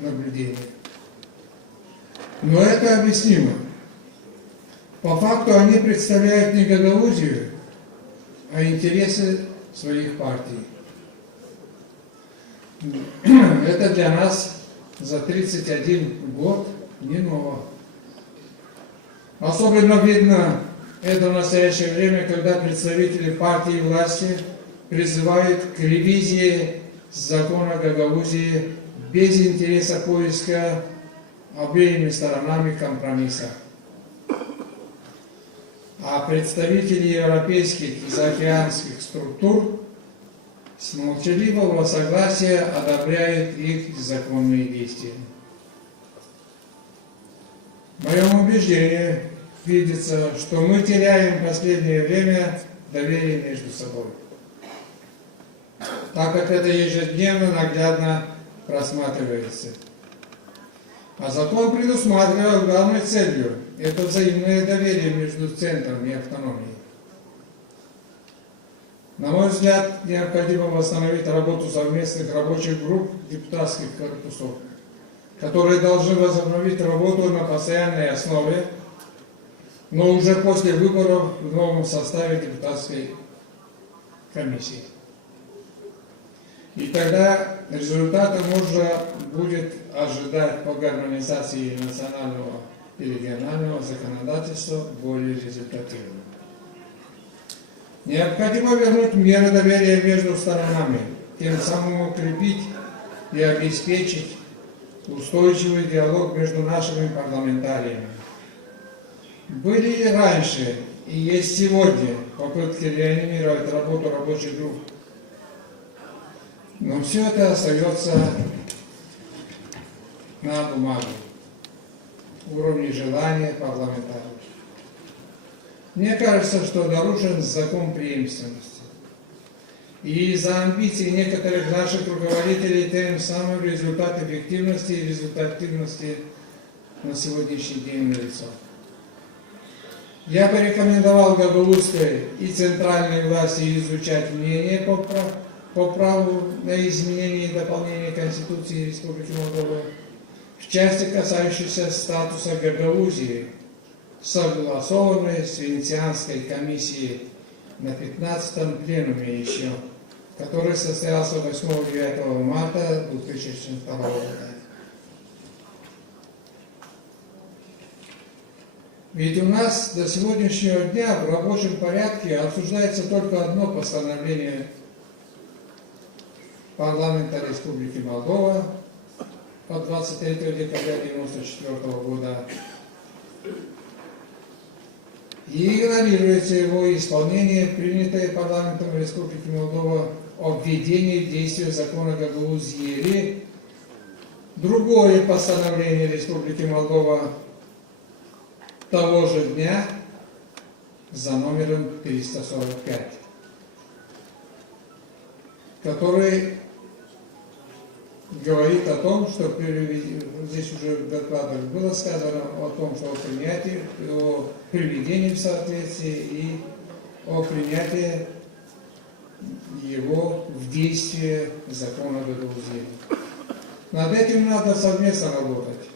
наблюдения. Но это объяснимо. По факту они представляют не Гагаузию, а интересы своих партий. Это для нас за 31 год не ново. Особенно видно это в настоящее время, когда представители партии власти призывают к ревизии закона Гагаузии без интереса поиска обеими сторонами компромисса. А представители европейских и заокеанских структур с молчаливого согласия одобряют их законные действия. В моем убеждении видится, что мы теряем в последнее время доверие между собой, так как это ежедневно наглядно просматривается. А закон предусматривал главной целью – это взаимное доверие между центром и автономией. На мой взгляд, необходимо восстановить работу совместных рабочих групп депутатских корпусов, которые должны возобновить работу на постоянной основе, но уже после выборов в новом составе депутатской комиссии. И тогда результаты можно будет ожидать по гармонизации национального и регионального законодательства более результативно. Необходимо вернуть меры доверия между сторонами, тем самым укрепить и обеспечить устойчивый диалог между нашими парламентариями. Были и раньше, и есть сегодня попытки реанимировать работу рабочих групп. Но все это остается на бумаге, уровне желания парламентариев. Мне кажется, что нарушен закон преемственности. И из-за амбиций некоторых наших руководителей тем самым результат эффективности и результативности на сегодняшний день налицо. Я бы рекомендовал гагаузской и центральной власти изучать мнение по праву на изменение и дополнение Конституции Республики Молдова в части, касающейся статуса Гагаузии, согласованной с Венецианской комиссией на 15-м пленуме еще, который состоялся 8-9 марта 2002 года. Ведь у нас до сегодняшнего дня в рабочем порядке обсуждается только одно постановление парламента Республики Молдова от 23 декабря 1994 года. И игнорируется его исполнение, принятое парламентом Республики Молдова о введении в действие закона Гагаузии. Другое постановление Республики Молдова того же дня за номером 345, говорит о том, что здесь уже в докладах было сказано о том, что о принятии, о приведении в соответствие и о принятии его в действие закона Гагаузии. Над этим надо совместно работать.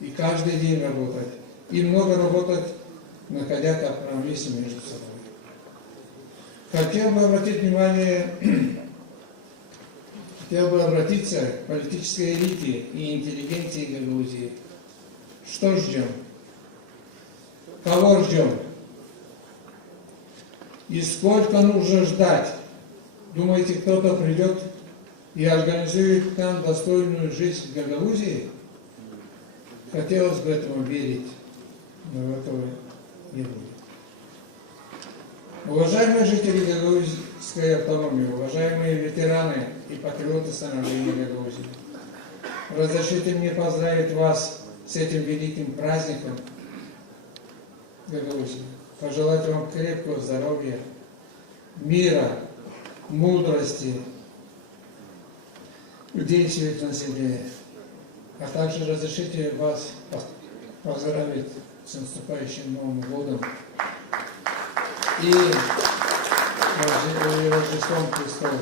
И каждый день работать. И много работать, находя компромиссы между собой. Хотел бы обратиться к политической элите и интеллигенции Гагаузии. Что ждем? Кого ждем? И сколько нужно ждать? Думаете, кто-то придет и организует нам достойную жизнь в Гагаузии? Хотелось бы этому верить, но этого не будет. Уважаемые жители Гагаузской автономии, уважаемые ветераны и патриоты становления Гагаузии, разрешите мне поздравить вас с этим великим праздником Гагаузии. Пожелать вам крепкого здоровья, мира, мудрости, удельствовать на земле. А также разрешите вас поздравить с наступающим Новым годом и Рождеством Христовым.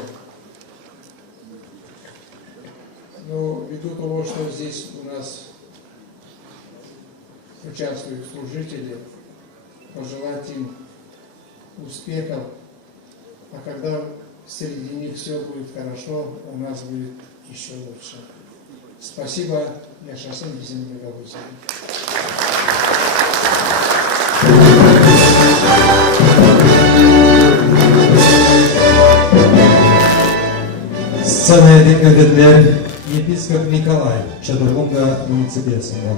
Но ввиду того, что здесь у нас участвуют служители, пожелать им успехов, а когда среди них все будет хорошо, у нас будет еще лучше. Спасибо, я Шасим Безин Гагаузии. Сценaya dikkat edilen Yepiskop Nikolay Çadırgunga municipiyesinden.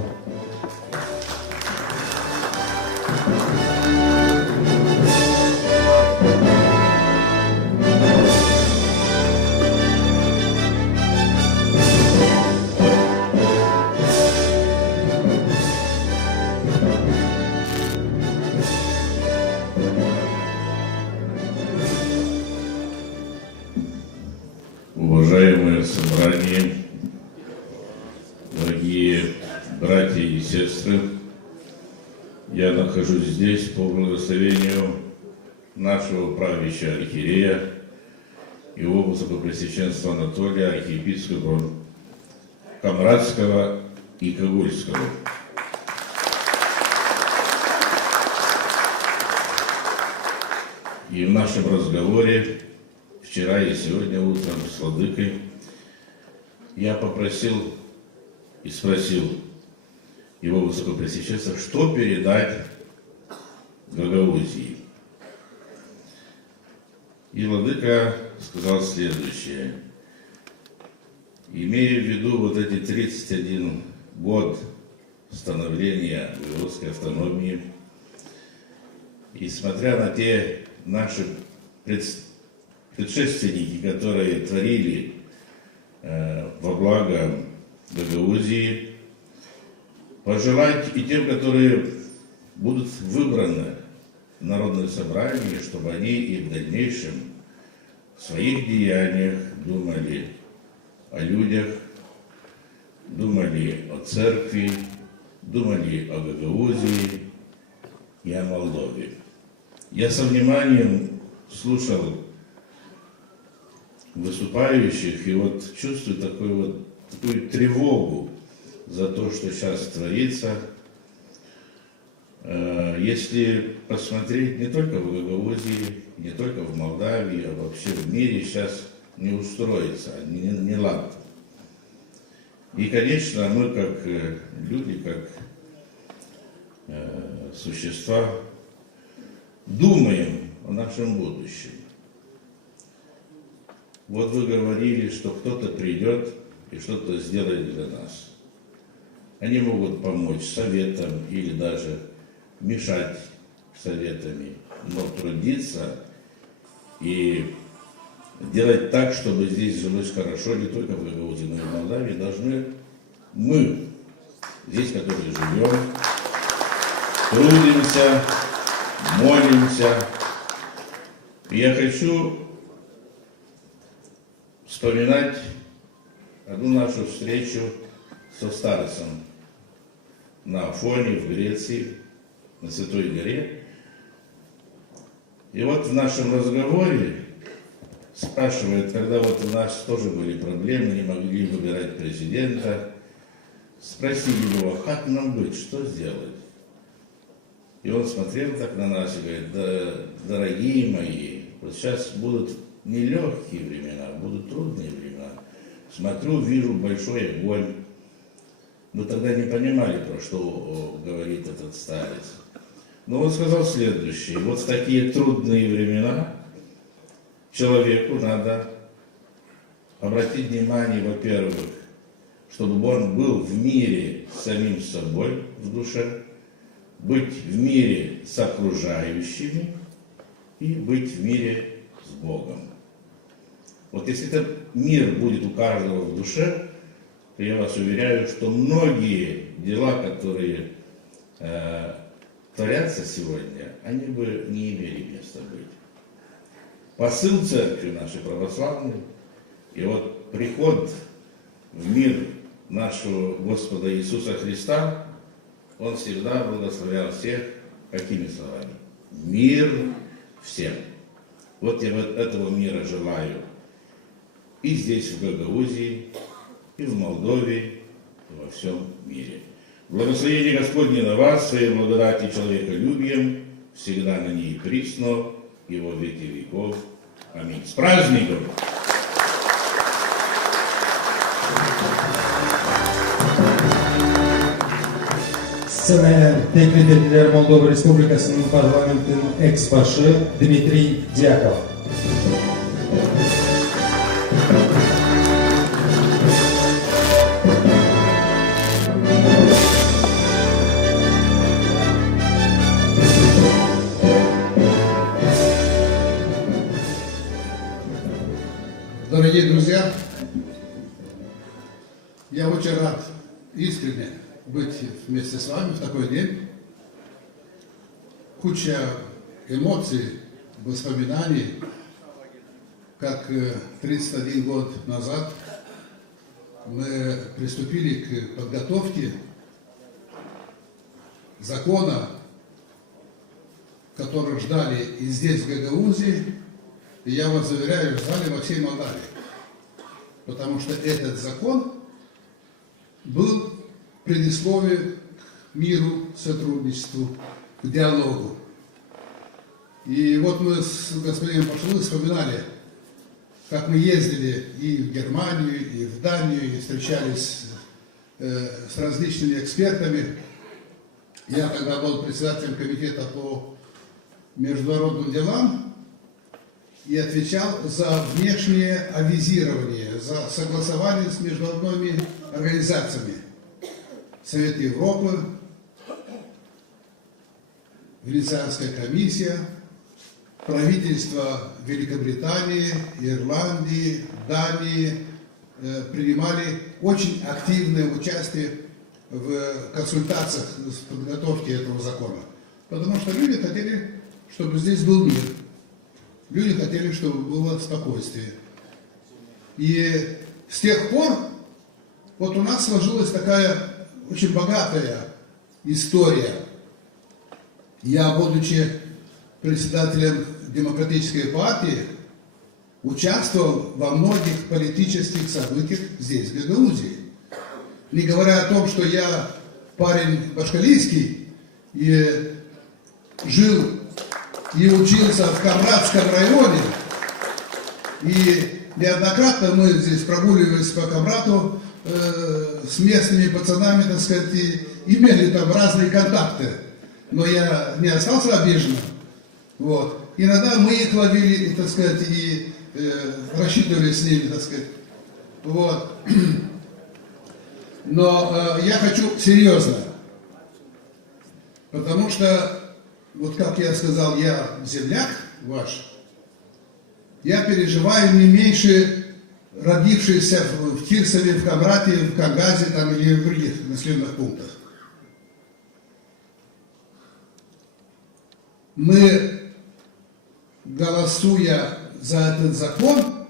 Уважаемое собрание, дорогие братья и сестры, я нахожусь здесь по благословению нашего правящего архиерея, его высокопресвященства Анатолия, архиепископа Камрадского и Когульского. И в нашем разговоре вчера и сегодня утром с владыкой я попросил и спросил его высокопресвященства, что передать Гагаузии. И владыка сказал следующее. Имея в виду вот эти 31 год становления Гагаузской автономии, и смотря на те наши предшественники, которые творили во благо Гагаузии, пожелать и тем, которые будут выбраны в Народное собрание, чтобы они и в дальнейшем в своих деяниях думали о людях, думали о церкви, думали о Гагаузии и о Молдове. Я со вниманием слушал выступающих и вот чувствую такую тревогу за то, что сейчас творится. Если посмотреть не только в Гагаузии, не только в Молдавии, а вообще в мире сейчас не устроится, не лад. И, конечно, мы как люди, как существа думаем о нашем будущем. Вот вы говорили, что кто-то придет и что-то сделает для нас. Они могут помочь советом или даже мешать советами, но трудиться и делать так, чтобы здесь жилось хорошо не только в Гагаузии, но и в Молдавии, должны мы, здесь, которые живем, трудимся, молимся. И я хочу вспоминать одну нашу встречу со старцем на Афоне в Греции, на Святой горе. И вот в нашем разговоре спрашивает, когда вот у нас тоже были проблемы, не могли выбирать президента, спросили его, как нам быть, что сделать? И он смотрел так на нас и говорит, да, дорогие мои, вот сейчас будут нелегкие времена, будут трудные времена. Смотрю, вижу большой огонь. Мы тогда не понимали, про что говорит этот старец. Но он сказал следующее. Вот в такие трудные времена человеку надо обратить внимание, во-первых, чтобы он был в мире с самим собой в душе, быть в мире с окружающими и быть в мире с Богом. Вот если этот мир будет у каждого в душе, то я вас уверяю, что многие дела, которые творятся сегодня, они бы не имели места быть. Посыл церкви нашей православной, и вот приход в мир нашего Господа Иисуса Христа, Он всегда благословлял всех какими словами? Мир всем. Вот я вот этого мира желаю и здесь, в Гагаузии, и в Молдове, и во всем мире. Благословение Господне на вас, своей благодати человеколюбием, всегда на ней присно, и во веки веков. Аминь. С праздником! Scenaya teklif edilen Moldova Respublikası'nın parlamentin ex-başı Dmitri Dyakov. Дорогие друзья, я очень рад искренне быть вместе с вами в такой день. Куча эмоций, воспоминаний, как 31 год назад мы приступили к подготовке закона, который ждали и здесь, в Гагаузии, и я вас заверяю, ждали во всей Молдавии. Потому что этот закон был предисловие к миру, сотрудничеству, к диалогу. И вот мы с господином Пашилой вспоминали, как мы ездили и в Германию, и в Данию, и встречались с различными экспертами. Я тогда был председателем комитета по международным делам и отвечал за внешнее авизирование, за согласование с международными организациями. Совет Европы, Венецианская комиссия, правительства Великобритании, Ирландии, Дании принимали очень активное участие в консультациях с подготовкой этого закона. Потому что люди хотели, чтобы здесь был мир. Люди хотели, чтобы было спокойствие. И с тех пор вот у нас сложилась такая очень богатая история. Я, будучи председателем Демократической партии, участвовал во многих политических событиях здесь, в Гагаузии. Не говоря о том, что я парень башкалийский и жил и учился в Камрадском районе, и неоднократно мы здесь прогуливались по Камрату с местными пацанами, так сказать, и имели там разные контакты. Но я не остался обиженным. Вот. Иногда мы их ловили, и, так сказать, и рассчитывали с ними, так сказать. Вот. Но я хочу серьезно. Потому что, вот как я сказал, я земляк ваш, я переживаю не меньше родившиеся в Кирсове, в Камрате, в Кангазе там, или в других населенных пунктах. Мы, голосуя за этот закон,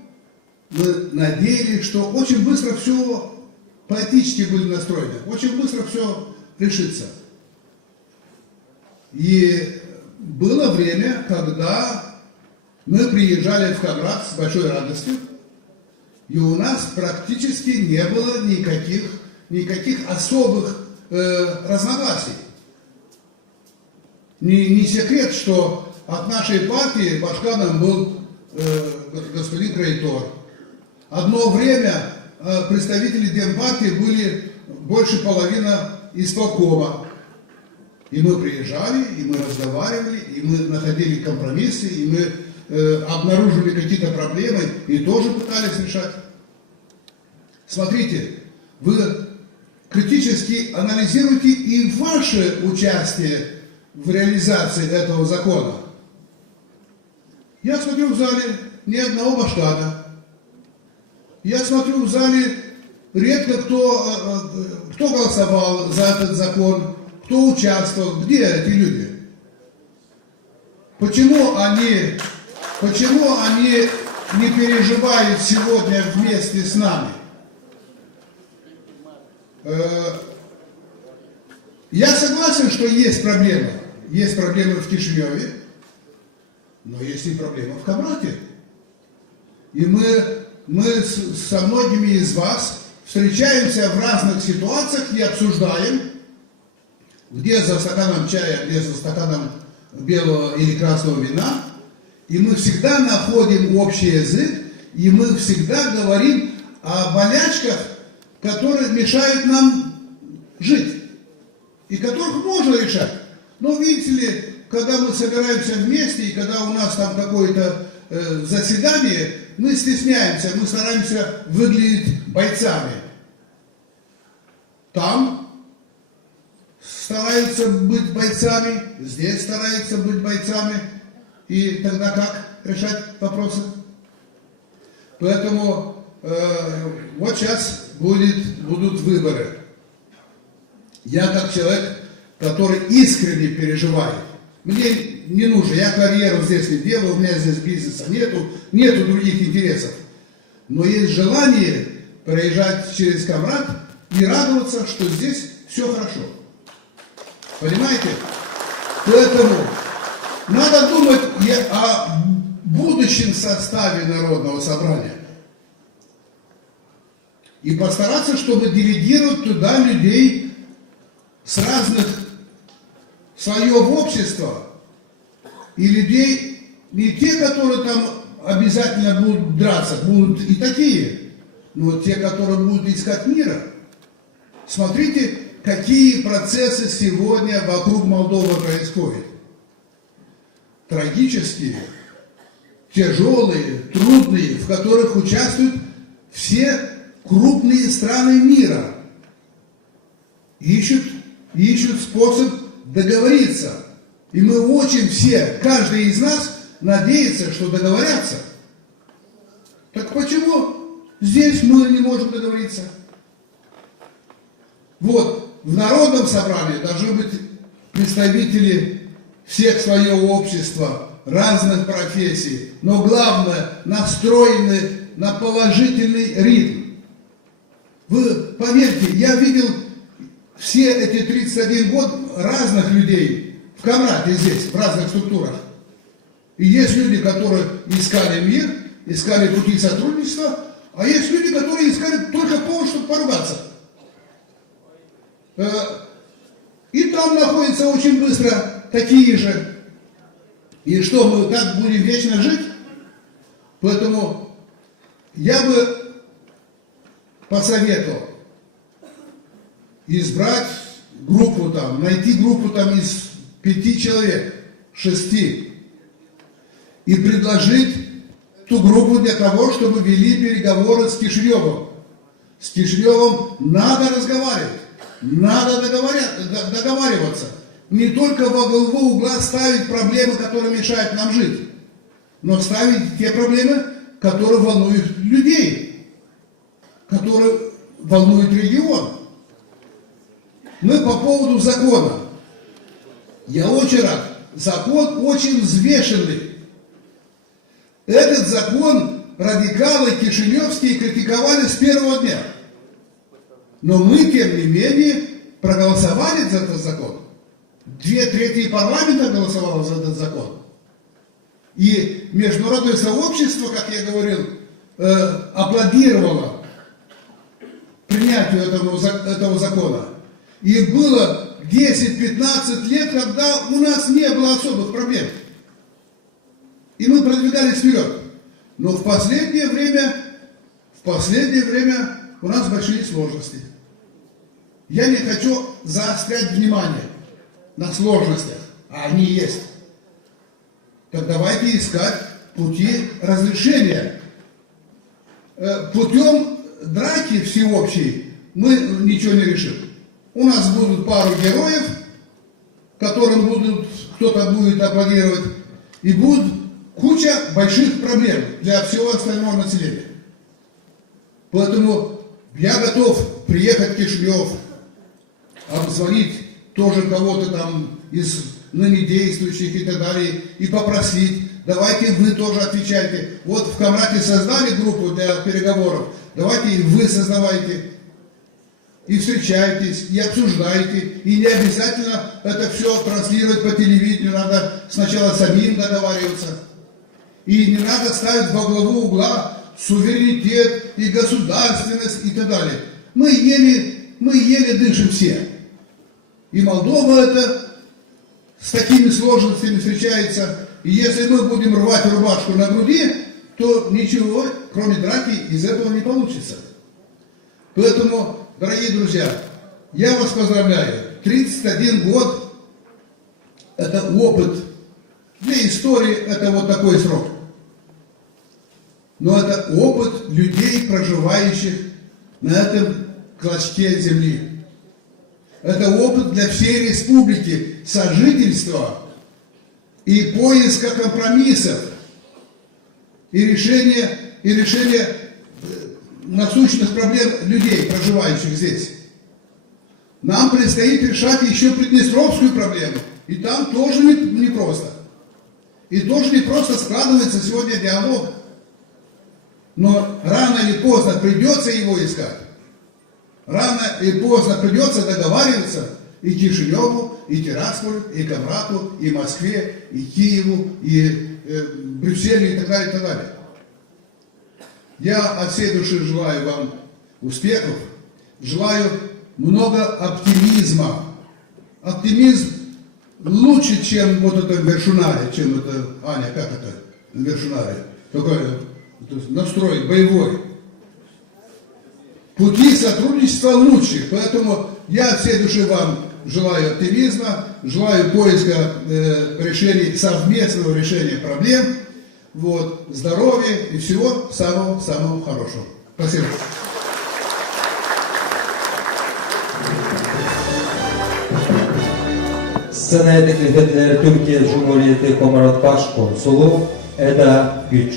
мы надеялись, что очень быстро все поэтически будет настроено, очень быстро все решится. И было время, когда мы приезжали в Камрад с большой радостью, и у нас практически не было никаких особых разногласий. Не секрет, что от нашей партии башканом был господин Крейтор. Одно время представители Демпартии были больше половины исполкома. И мы приезжали, и мы разговаривали, и мы находили компромиссы, и мы обнаружили какие-то проблемы и тоже пытались решать. Смотрите, вы критически анализируйте и ваше участие в реализации этого закона. Я смотрю в зале ни одного башкана. Я смотрю в зале редко кто голосовал за этот закон, кто участвовал, где эти люди? Почему они не переживают сегодня вместе с нами? Я согласен, что есть проблемы. Есть проблемы в Кишиневе, но есть и проблемы в Камраде. И мы со многими из вас встречаемся в разных ситуациях и обсуждаем, где за стаканом чая, где за стаканом белого или красного вина. И мы всегда находим общий язык, и мы всегда говорим о болячках, которые мешают нам жить, и которых можно решать. Но видите ли, когда мы собираемся вместе, и когда у нас там какое-то заседание, мы стесняемся, мы стараемся выглядеть бойцами. Там стараются быть бойцами, здесь стараются быть бойцами, и тогда как решать вопросы? Поэтому вот сейчас будут выборы. Я как человек, который искренне переживает, мне не нужно, я карьеру здесь не делаю, у меня здесь бизнеса нету других интересов. Но есть желание проезжать через Камрад и радоваться, что здесь все хорошо. Понимаете? Поэтому надо думать о будущем составе Народного собрания. И постараться, чтобы делегировать туда людей с разных слоев общества. И людей, не те, которые там обязательно будут драться, будут и такие, но те, которые будут искать мира. Смотрите, какие процессы сегодня вокруг Молдовы происходят. Трагические, тяжелые, трудные, в которых участвуют все крупные страны мира. Ищут способ договориться. И мы очень все, каждый из нас надеется, что договорятся. Так почему здесь мы не можем договориться? Вот, в Народном собрании должны быть представители всех слоев общества, разных профессий, но главное, настроены на положительный ритм. Вы поверьте, я видел все эти 31 год разных людей в Камраде здесь, в разных структурах. И есть люди, которые искали мир, искали пути сотрудничества, а есть люди, которые искали только повод, чтобы поругаться. И там находятся очень быстро такие же. И что, мы так будем вечно жить? Поэтому я бы посоветовал избрать группу там, найти группу там из 5 человек, 6, и предложить ту группу для того, чтобы вели переговоры с Кишиневым. С Кишиневым надо разговаривать, надо договариваться. Не только во главу угла ставить проблемы, которые мешают нам жить, но ставить те проблемы, которые волнуют людей, которые волнуют регион. Мы по поводу закона. Я очень рад. Закон очень взвешенный. Этот закон радикалы кишиневские критиковали с первого дня. Но мы, тем не менее, проголосовали за этот закон. 2/3 парламента голосовало за этот закон. И международное сообщество, как я говорил, аплодировало принятию этого закона. И было 10-15 лет, когда у нас не было особых проблем. И мы продвигались вперед. Но в последнее время у нас большие сложности. Я не хочу заострять внимание на сложностях, а они есть. Так давайте искать пути разрешения. Путем драки всеобщей мы ничего не решим. У нас будут пару героев, которым кто-то будет аплодировать, и будет куча больших проблем для всего остального населения. Поэтому я готов приехать в Кишинев, обзвонить тоже кого-то там из ныне действующих и так далее, и попросить, давайте вы тоже отвечайте. Вот в Камрате создали группу для переговоров, давайте и вы создавайте. И встречайтесь, и обсуждайте, и не обязательно это все транслировать по телевидению, надо сначала самим договариваться. И не надо ставить во главу угла суверенитет и государственность и так далее. Мы еле дышим все. И Молдова это с такими сложностями встречается. И если мы будем рвать рубашку на груди, то ничего, кроме драки, из этого не получится. Поэтому, дорогие друзья, я вас поздравляю. 31 год – это опыт. Для истории это вот такой срок. Но это опыт людей, проживающих на этом клочке земли. Это опыт для всей республики сожительства и поиска компромиссов и решения насущных проблем людей, проживающих здесь. Нам предстоит решать еще приднестровскую проблему. И там тоже непросто. И тоже непросто складывается сегодня диалог. Но рано или поздно придется его искать. Рано и поздно придется договариваться и Кишиневу, и Тирасполю, и Камрату, и Москве, и Киеву, и Брюсселю, и так далее, и так далее. Я от всей души желаю вам успехов, желаю много оптимизма. Оптимизм лучше, чем вот это в Вершунаре, чем это, Аня, как это в Вершунаре? Такой настрой боевой. Пути сотрудничества лучше, поэтому я от всей души вам желаю оптимизма, желаю поиска решений, совместного решения проблем, вот, здоровья и всего самого-самого хорошего. Спасибо. Scenaya teklif edilen Türkiye Cumhuriyeti Komarat Başkonsulu Eda Güç.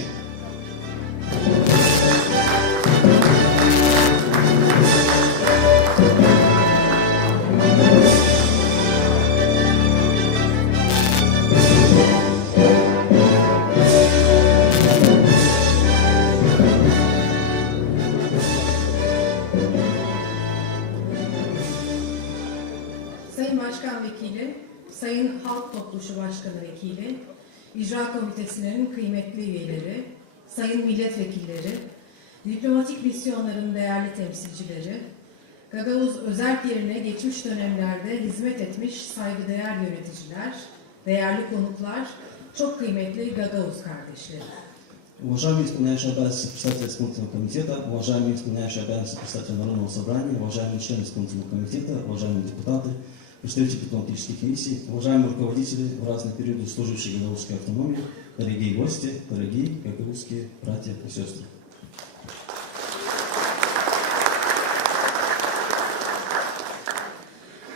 Sayın Başkan Vekili, Sayın Halk Topluluğu Başkanı Vekili, İcra Komitesi'nin kıymetli üyeleri, Sayın Milletvekilleri, diplomatik misyonların değerli temsilcileri, Gagavuz özerk yerine geçmiş dönemlerde hizmet etmiş saygıdeğer yöneticiler, değerli konuklar, çok kıymetli Gagavuz kardeşleri. Уважаемый исполняющий обязанности председателя исполнительного комитета, уважаемый исполняющий обязанности председателя Народного собрания, уважаемые члены исполнительного комитета, уважаемые депутаты, представители дипломатических миссий, уважаемые руководители в разные периоды служившие Гагаузской автономии, дорогие гости, дорогие гагаузские братья и сестры.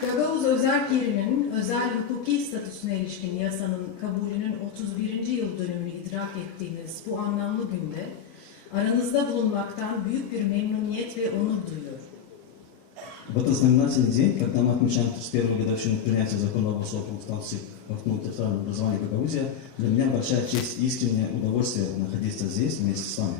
Gagavuz özerk yerinin özel hukuki statüsüne ilişkin yasanın kabulünün 31. yıl dönümünü idrak ettiğiniz bu anlamlı günde aranızda bulunmaktan büyük bir memnuniyet ve onur duyuyorum. В этот знаменательный день, когда мы отмечаем 31-ю годовщину принятия закона об особом статусе автономно-территориального образования Гагаузия, для меня большая честь и искреннее удовольствие находиться здесь вместе с вами.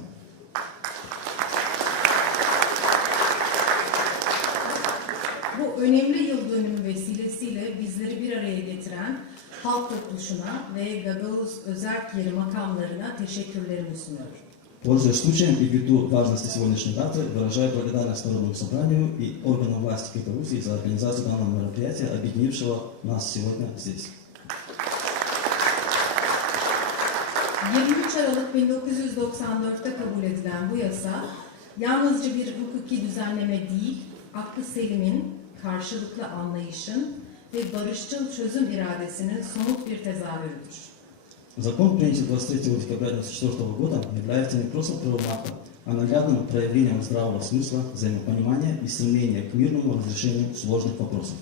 Bu önemli yıl dönümü vesilesiyle bizleri bir araya getiren halk topluluğuna ve Gagavuz Özerk Yeri makamlarına teşekkürlerimi sunuyorum. Пользуясь случаем и ввиду важности сегодняшней даты, выражаю благодарность Народному собранию и органам власти Гагаузии за организацию данного мероприятия, объединившего нас сегодня здесь. 23 Aralık 1994'te kabul edilen bu yasa, yalnızca bir hukuki düzenleme değil, aklı selimin, karşılıklı anlayışın ve barışçıl çözüm iradesinin somut bir tezahürüdür. Закон, принятый 23 декабря 1994 года, является не просто правовым актом, а наглядным проявлением здравого смысла, взаимопонимания и стремления к мирному разрешению sложных вопросов.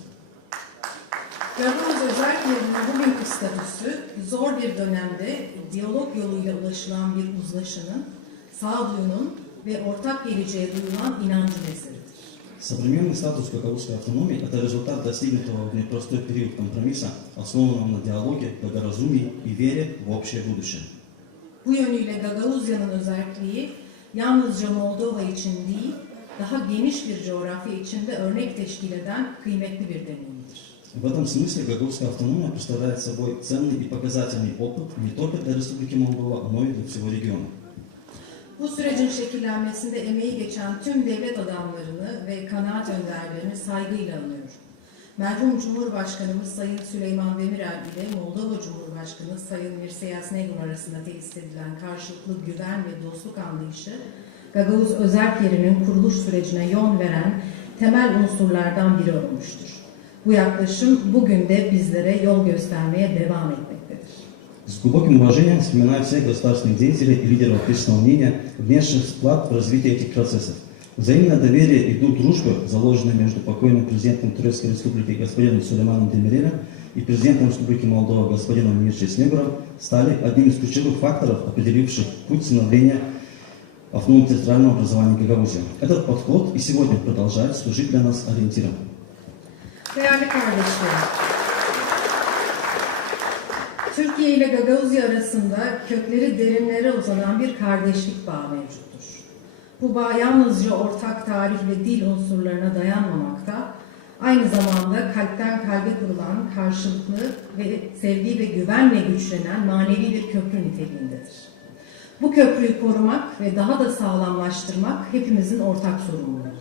Gagavuz Özerk Yeri'nin bugünkü statüsü, zor bir dönemde diyalog yoluyla ulaşılan bir uzlaşının, sağduyunun ve ortak geleceğe duyulan inancın eseridir. Современный статус гагаузской автономии – это результат достигнутого в непростой период компромисса, основанного на диалоге, благоразумии и вере в общее будущее. Bu yönüyle Gagavuzya'nın özelliği yalnızca Moldova için değil, daha geniş bir coğrafya içinde örnek teşkil eden kıymetli bir deneyimdir. В этом смысле гагаузская автономия представляет собой ценный и показательный опыт не только для Республики Молдова, но и для всего региона. Bu sürecin şekillenmesinde emeği geçen tüm devlet adamlarını ve kanaat önderlerini saygıyla anıyorum. Merhum Cumhurbaşkanımız Sayın Süleyman Demirel ile Moldova Cumhurbaşkanı Sayın Mircea Negru arasında tesis edilen karşılıklı güven ve dostluk anlayışı, Gagavuz Özerk Yeri'nin kuruluş sürecine yön veren temel unsurlardan biri olmuştur. Bu yaklaşım bugün de bizlere yol göstermeye devam etmektedir. С глубоким уважением вспоминаю всех государственных деятелей и лидеров общественного мнения, внесших вклад в развитие этих процессов. Взаимное доверие и дух дружбы, заложенные между покойным президентом Турецкой Республики господином Сулейманом Демирелем и президентом Республики Молдова господином Мирчеем Снегуром, стали одним из ключевых факторов, определивших путь становления автономно-территориального образования Гагаузии. Этот подход и сегодня продолжает служить для нас ориентиром. Değerli kardeşlerim, Türkiye ile Gagavuzya arasında kökleri derinlere uzanan bir kardeşlik bağı mevcuttur. Bu bağ yalnızca ortak tarih ve dil unsurlarına dayanmamakta, aynı zamanda kalpten kalbe kurulan karşılıklı ve sevgi ve güvenle güçlenen manevi bir köprü niteliğindedir. Bu köprüyü korumak ve daha da sağlamlaştırmak hepimizin ortak sorumluluğudur.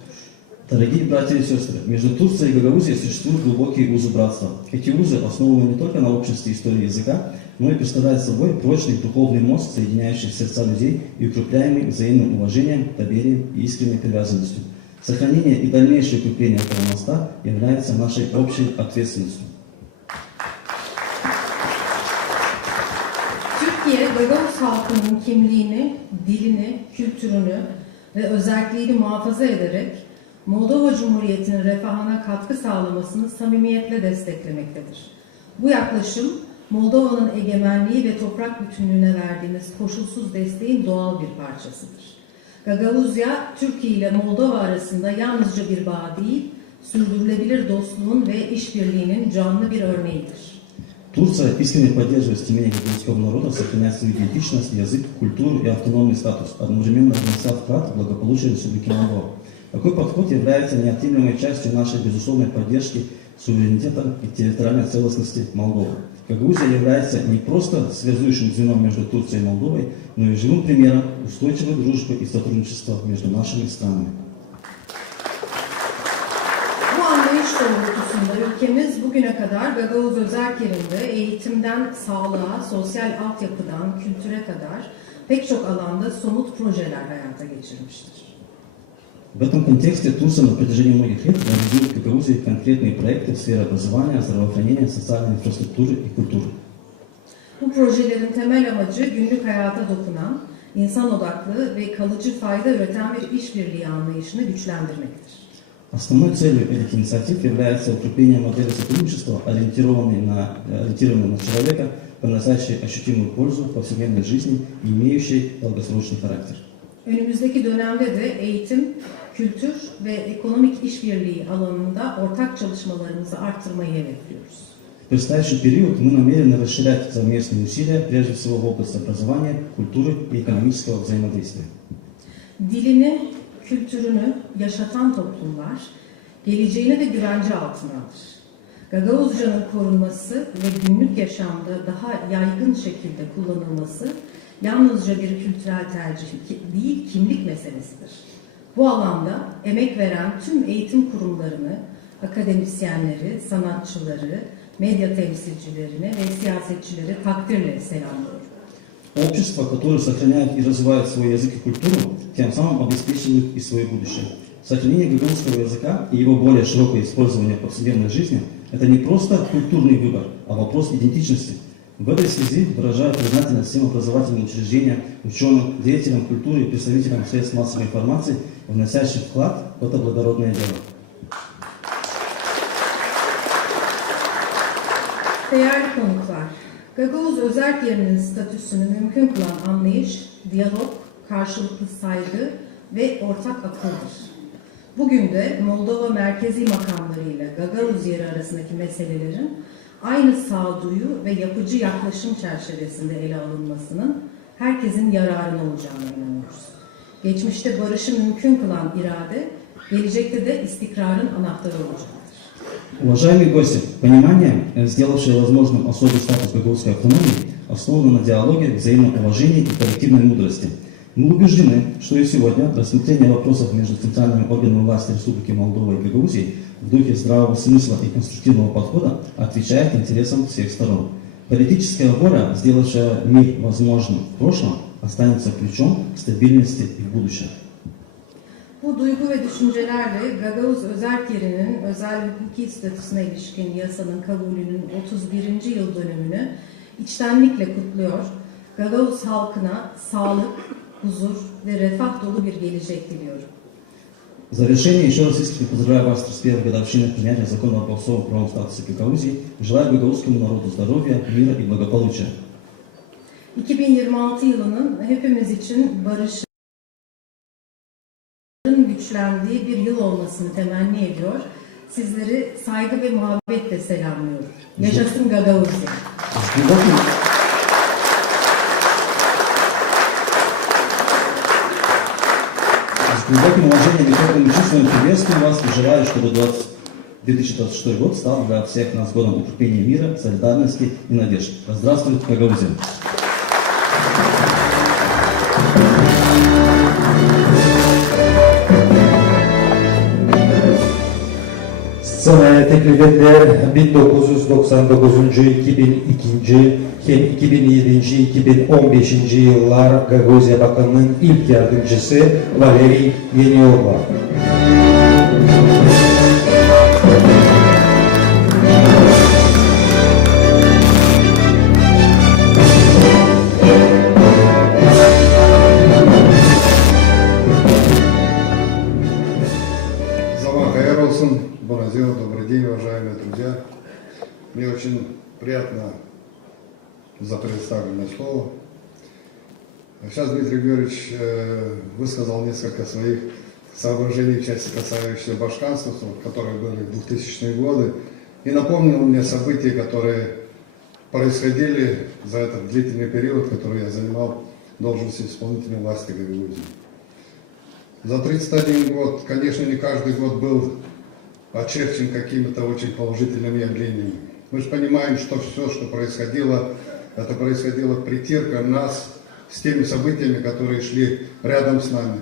Дорогие братья и сестры, между Турцией и Гагаузией существуют глубокие узы братства. Эти узы основаны не только на общности истории языка, но и представляют собой прочный духовный мост, соединяющий сердца людей и укрепляемый взаимным уважением, доверием и искренней привязанностью. Сохранение и дальнейшее укрепление этого моста является нашей общей ответственностью. Türkiye, Gagavuz halkının kimliğini, dilini, kültürünü ve özelliğini muhafaza ederek Moldova Cumhuriyeti'nin refahına katkı sağlamasını samimiyetle desteklemektedir. Bu yaklaşım, Moldova'nın egemenliği ve toprak bütünlüğüne verdiğimiz koşulsuz desteğin doğal bir parçasıdır. Gagavuzya, Türkiye ile Moldova arasında yalnızca bir bağ değil, sürdürülebilir dostluğun ve işbirliğinin canlı bir örneğidir. Турция искренне поддерживает стремление гагаузского народа сохранять свою идентичность, язык, культуру и автономный статус, одновременно внося вклад в благополучие Республики Молдова. Такой подход является неотъемлемой частью нашей безусловной поддержки суверенитета и территориальной целостности Молдовы. Гагаузия является не просто связующим звеном между Турцией и Молдовой, но и живым примером устойчивой дружбы и сотрудничества между нашими странами. Bu anlayış doğrultusunda ülkemiz bugüne kadar Gagavuz Özerk Yeri'nde eğitimden sağlığa, sosyal altyapıdan kültüre kadar pek çok alanda somut projeler hayata geçirmiştir. В этом контексте Турция на протяжении многих лет реализует в Гагаузии конкретные проекты в сфере образования, здравоохранения, социальной инфраструктуры и культуры. Bu projelerin temel amacı günlük hayata dokunan, insan odaklı ve kalıcı fayda üreten bir işbirliği anlayışını güçlendirmektir. Основной целью этих инициатив является укрепление модели сотрудничества, ориентированной на человека, приносящей ощутимую пользу в повседневной жизни и имеющей долгосрочный характер. Önümüzdeki dönemde de eğitim, kültür ve ekonomik işbirliği alanında ortak çalışmalarımızı arttırmayı hedefliyoruz. В предстоящий период мы намерены расширять совместные усилия, прежде всего в области образования, культуры и экономического взаимодействия. Dilini, kültürünü yaşatan toplumlar, geleceğine de güvence altındadır. Gagavuzcanın korunması ve günlük yaşamda daha yaygın şekilde kullanılması yalnızca bir kültürel tercih değil, kimlik meselesidir. Bu alanda emek veren tüm eğitim kurumlarını, akademisyenleri, sanatçıları, medya temsilcilerini ve siyasetçileri takdirle selamlıyorum. Общества, которые сохраняют и развивают свой язык и культуру, тем самым обеспечивают и свое будущее. Сохранение гагаузского языка и его более широкое использование в повседневной жизни – это не просто культурный выбор, а вопрос идентичности. В этой связи выражаю признательность всем образовательным учреждениям, ученым, деятелям культуры и представителям средств массовой информации, вносящим вклад в это благородное дело. Değerli konuklar, Gagavuz özerk yerinin statüsünü mümkün kılan anlayış, diyalog, karşılıklı saygı ve ortak akıldır. Bugün de Moldova merkezi makamları ile Gagavuz yeri arasındaki meselelerin aynı sağduyu ve yapıcı yaklaşım çerçevesinde ele alınmasının herkesin yararına olacağına inanıyoruz. Geçmişte barışı mümkün kılan irade, gelecekte de istikrarın anahtarı olacaktır. Уважаемые гости, понимание, сделавшее возможным особый статус гагаузской автономии, основано на диалоге, взаимном уважении и коллективной мудрости. Мы убеждены, что и сегодня рассмотрение вопросов между центральными органами власти Республики Молдова и Гагаузии в духе здравого смысла и конструктивного подхода отвечает интересам всех сторон. Политическая воля, сделавшая мир возможным в прошлом, останется ключом к стабильности и в будущем. Bu duygu ve düşüncelerle Gagavuz özerk yerinin özel hukuki statüsüne ilişkin yasanın kabulünün 31. yıl dönümünü içtenlikle kutluyor. Gagavuz halkına sağlık, huzur ve refah dolu bir gelecek diliyorum. В завершение еще раз искренне поздравляю вас с первой годовщиной принятия закона об особом правовом статусе Гагаузии. Желаю гагаузскому народу здоровья, мира и благополучия. 2026 yılının hepimiz için barışın güçlendiği bir yıl olmasını temenni ediyor. Sizleri saygı ve muhabbetle selamlıyorum. Yaşasın Gagavuzya. С глубоким уважением и теплыми чувствами приветствую вас и желаю, чтобы 2026 год стал для всех нас годом укрепления мира, солидарности и надежд. Да здравствует Гагаузия! Sınaya teklif edilen 1999, 2002, 2007, 2015 yıllar Gagavuzya Bakanı'nın ilk yardımcısı Valeri Yeniova. Добрый день, уважаемые друзья. Мне очень приятно за предоставленное слово. Сейчас Дмитрий Георгиевич высказал несколько своих соображений в части касающихся башканства, которые были в 2000-е годы, и напомнил мне события, которые происходили за этот длительный период, который я занимал должность исполнительной власти Гагаузии. За 31 год, конечно, не каждый год был очерчен какими-то очень положительными явлениями. Мы же понимаем, что все, что происходило, это происходило притирка нас с теми событиями, которые шли рядом с нами.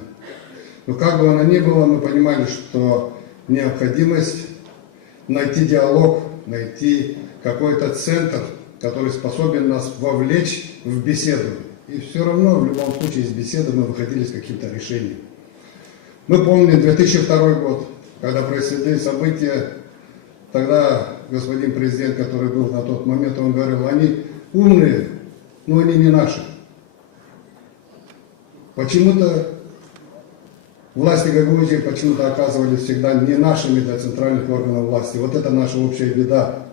Но как бы оно ни было, мы понимали, что необходимость найти диалог, найти какой-то центр, который способен нас вовлечь в беседу. И все равно, в любом случае, из беседы мы выходили с каким-то решением. Мы помним 2002 год, когда происходили события, тогда господин президент, который был на тот момент, он говорил, они умные, но они не наши. Почему-то власти Гагаузии почему-то оказывались всегда не нашими для центральных органов власти. Вот это наша общая беда.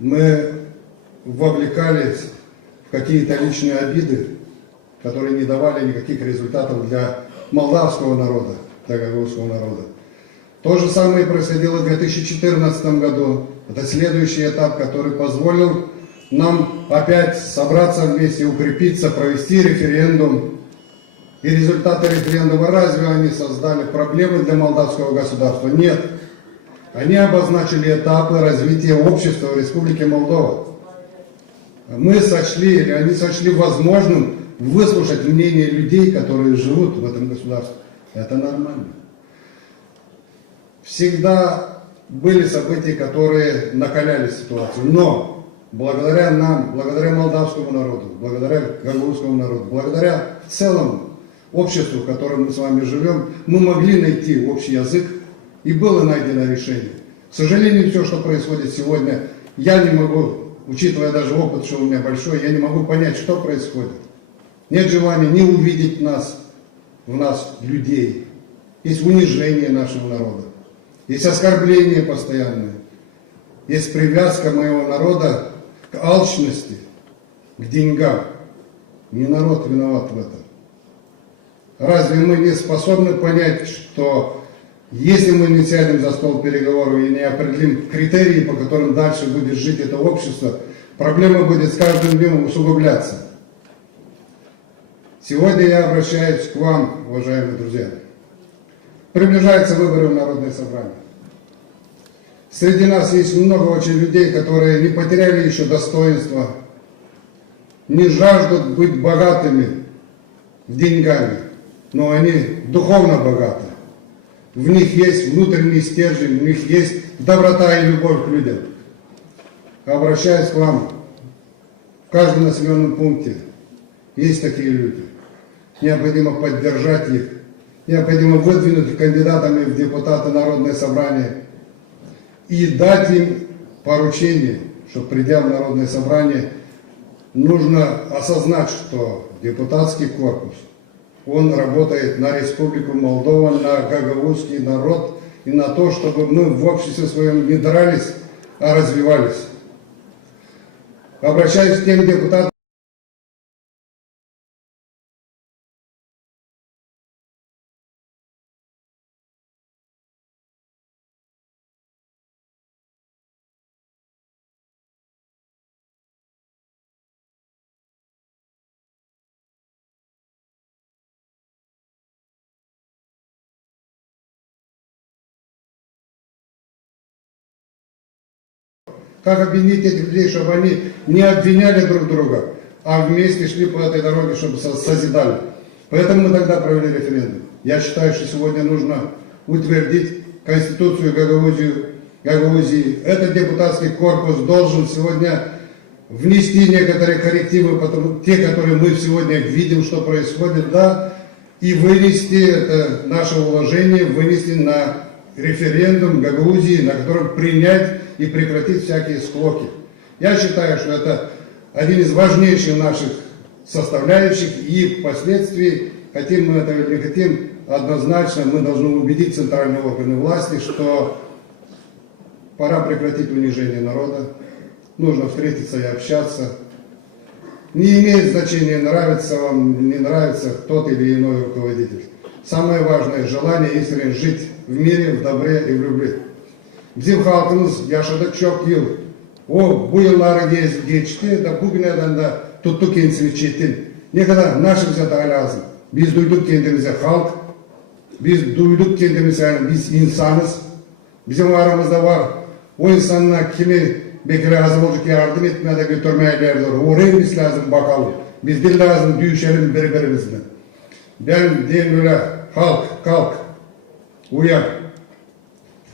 Мы вовлекались в какие-то личные обиды, которые не давали никаких результатов для молдавского народа, для гагаузского народа. То же самое происходило в 2014 году. Это следующий этап, который позволил нам опять собраться вместе, укрепиться, провести референдум. И результаты референдума, разве они создали проблемы для молдавского государства? Нет. Они обозначили этапы развития общества в Республике Молдова. Мы сочли, или они сочли возможным выслушать мнение людей, которые живут в этом государстве. Это нормально. Всегда были события, которые накаляли ситуацию, но благодаря нам, благодаря молдавскому народу, благодаря гагаузскому народу, благодаря целому обществу, в котором мы с вами живем, мы могли найти общий язык, и было найдено решение. К сожалению, все, что происходит сегодня, я не могу, учитывая даже опыт, что у меня большой, я не могу понять, что происходит. Нет желания не увидеть нас, в нас, людей. Есть унижение нашего народа. Есть оскорбление постоянное. Есть привязка моего народа к алчности, к деньгам. Не народ виноват в этом. Разве мы не способны понять, что если мы не сядем за стол переговоров и не определим критерии, по которым дальше будет жить это общество, проблема будет с каждым днем усугубляться. Сегодня я обращаюсь к вам, уважаемые друзья. Приближаются выборы в Народное собрание. Среди нас есть много очень людей, которые не потеряли еще достоинства, не жаждут быть богатыми деньгами, но они духовно богаты. В них есть внутренний стержень, в них есть доброта и любовь к людям. Обращаюсь к вам, в каждом населенном пункте есть такие люди. Необходимо поддержать их, необходимо выдвинуть кандидатами в депутаты Народное собрание и дать им поручение, что придя в Народное собрание, нужно осознать, что депутатский корпус, он работает на Республику Молдова, на гагаузский народ и на то, чтобы мы в обществе своем не дрались, а развивались. Обращаюсь к тем депутатам, как объединить этих людей, чтобы они не обвиняли друг друга, а вместе шли по этой дороге, чтобы созидали. Поэтому мы тогда провели референдум. Я считаю, что сегодня нужно утвердить Конституцию Гагаузии. Этот депутатский корпус должен сегодня внести некоторые коррективы, те, которые мы сегодня видим, что происходит, да, и вынести это наше уложение, вынести на референдум Гагаузии, на котором принять и прекратить всякие склоки. Я считаю, что это один из важнейших наших составляющих, и впоследствии, хотим мы этого или не хотим, однозначно мы должны убедить центральные органы власти, что пора прекратить унижение народа, нужно встретиться и общаться. Не имеет значения, нравится вам, не нравится тот или иной руководитель. Самое важное — желание искренне жить в мире, в добре и в любви. Bizim halkımız yaşadık çok yıl. O bu yılları geçti de bugünlerden de tuttu kendisini çetin. Ne kadar bize daha lazım. Biz duyduk kendimize halk. Biz duyduk kendimize, yani biz insanız. Bizim aramızda var. O insanlar kimi belki lazım olacak yardım etmeye de götürmeye derler. Oraya biz lazım bakalım. Biz de lazım düşelim birbirimizle. Ben diyeyim öyle, halk kalk. Uyan.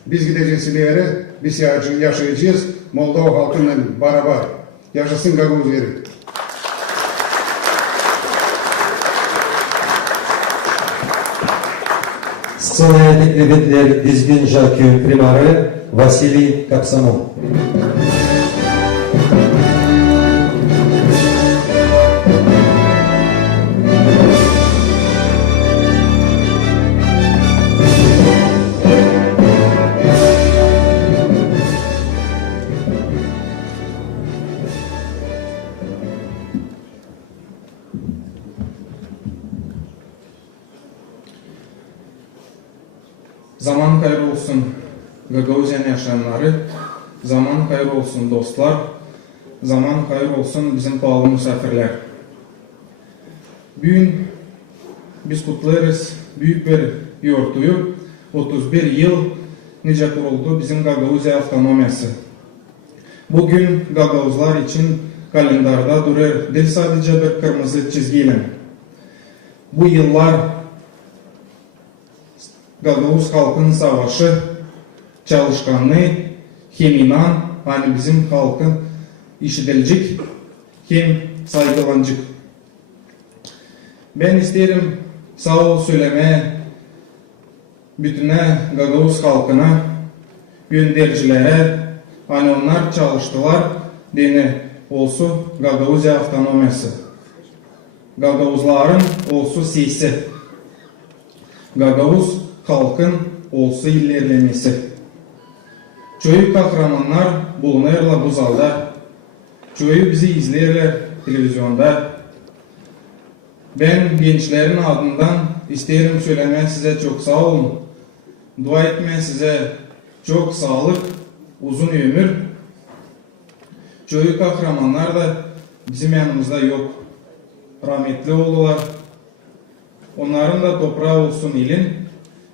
Biz gideceğiz ileri, biz yaşayacağız Moldova halkıyla beraber. Yaşasın Gagauz yeri. Сценaya teklif edilir dizgin Jarkü primarı Vasily Kapsamon. Zaman hayırlı olsun Gagauziyan yaşayanları, zaman hayırlı olsun dostlar, zaman hayırlı olsun bizim pahalı misafirler. Bugün biz kutlarız büyük bir yortuyu, 31 yıl nice kuruldu bizim Gagauzya avtonomiyası. Bugün Gagauzlar için kalendarda durur değil sadece bir kırmızı çizgiyle. Bu yıllar Gagauz halkın savaşı, çalışkanlığı, hem inan, hani bizim halkın işitilecek, hem saygılanacak. Ben isterim sağ ol söylemeye bütüne Gagauz halkına, göndericilere, hani onlar çalıştılar, deni olsun Gagauzya avtonomiyası. Gagauzların olsun sesi. Gagauz halkın olsun ilerlemesi. Çoğu kahramanlar bulunurlar bu zalda. Çoğu bizi izlerler televizyonda. Ben gençlerin adından isterim söylemeye size çok sağ olun. Dua etmeye size çok sağlık, uzun ömür. Çoğu kahramanlar da bizim yanımızda yok. Rahmetli oldular. Onların da toprağı olsun ilin.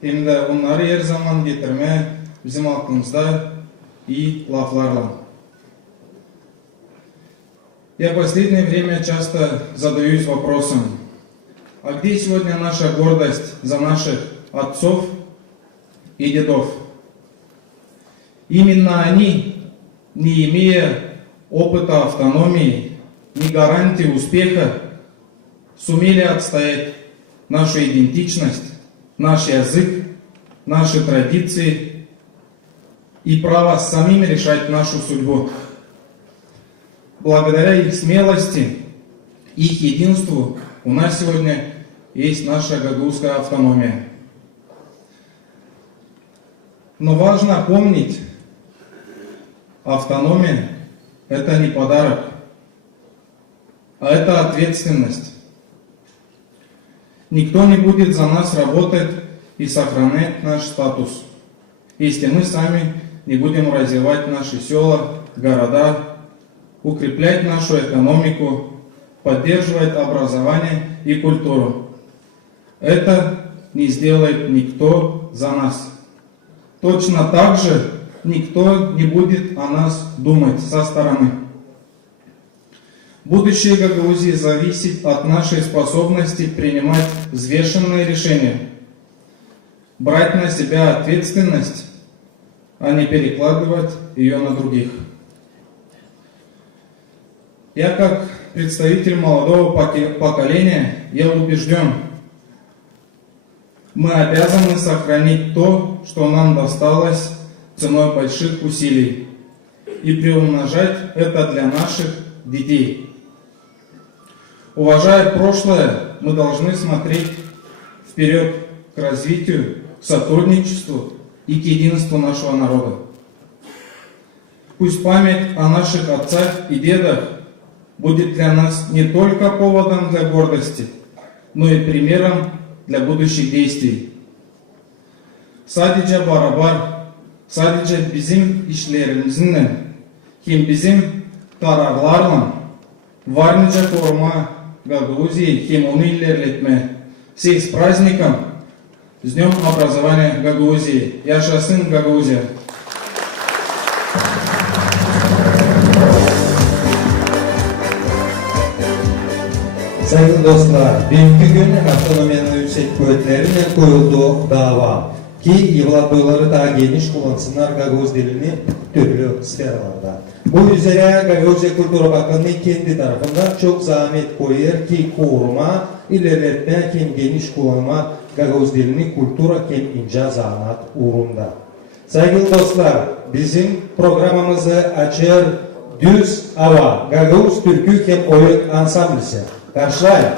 Hem de onları her zaman getirmeye bizim aklımızda iyi laflarla. Я последнее время часто задаюсь вопросом, а где сегодня наша гордость за наших отцов и дедов? Именно они, не имея опыта автономии, ни гарантии успеха, сумели отстоять нашу идентичность, наш язык, наши традиции и право самим решать нашу судьбу. Благодаря их смелости, их единству у нас сегодня есть наша гагаузская автономия. Но важно помнить, автономия – это не подарок, а это ответственность. Никто не будет за нас работать и сохранять наш статус, если мы сами не будем развивать наши села, города, укреплять нашу экономику, поддерживать образование и культуру. Это не сделает никто за нас. Точно так же никто не будет о нас думать со стороны. Будущее Гагаузии зависит от нашей способности принимать взвешенные решения, брать на себя ответственность, а не перекладывать ее на других. Я как представитель молодого поколения, я убежден, мы обязаны сохранить то, что нам досталось ценой больших усилий, и приумножать это для наших детей. Уважая прошлое, мы должны смотреть вперед к развитию, к сотрудничеству и к единству нашего народа. Пусть память о наших отцах и дедах будет для нас не только поводом для гордости, но и примером для будущих действий. Sadece beraber, sadece bizim işlerimizle, hem bizim kararlarla var nice koruma Гагаузии, hem onu ilerletme. Всех с праздником, с Днем образования Гагаузии. Yaşasın Гагаузия! Saygılı dostlar, bugünkü gün avtonomiyanın yüksek kuvvetlerine koyulduğu dava ki evlatlıları daha geniş kullansınlar Gagauz dilini türlü sferlarda. Bu üzere Gagauzya Kültür Bakanlığı kendi tarafından çok zahmet koyuyor ki koruma, ilerletme hem geniş kullanma Gagauz dilini kültüra hem ince zanaat uğrunda. Saygılı dostlar, bizim programımızı açır düz hava Gagauz türkü hem oyun ansamblisi. Karşılayın.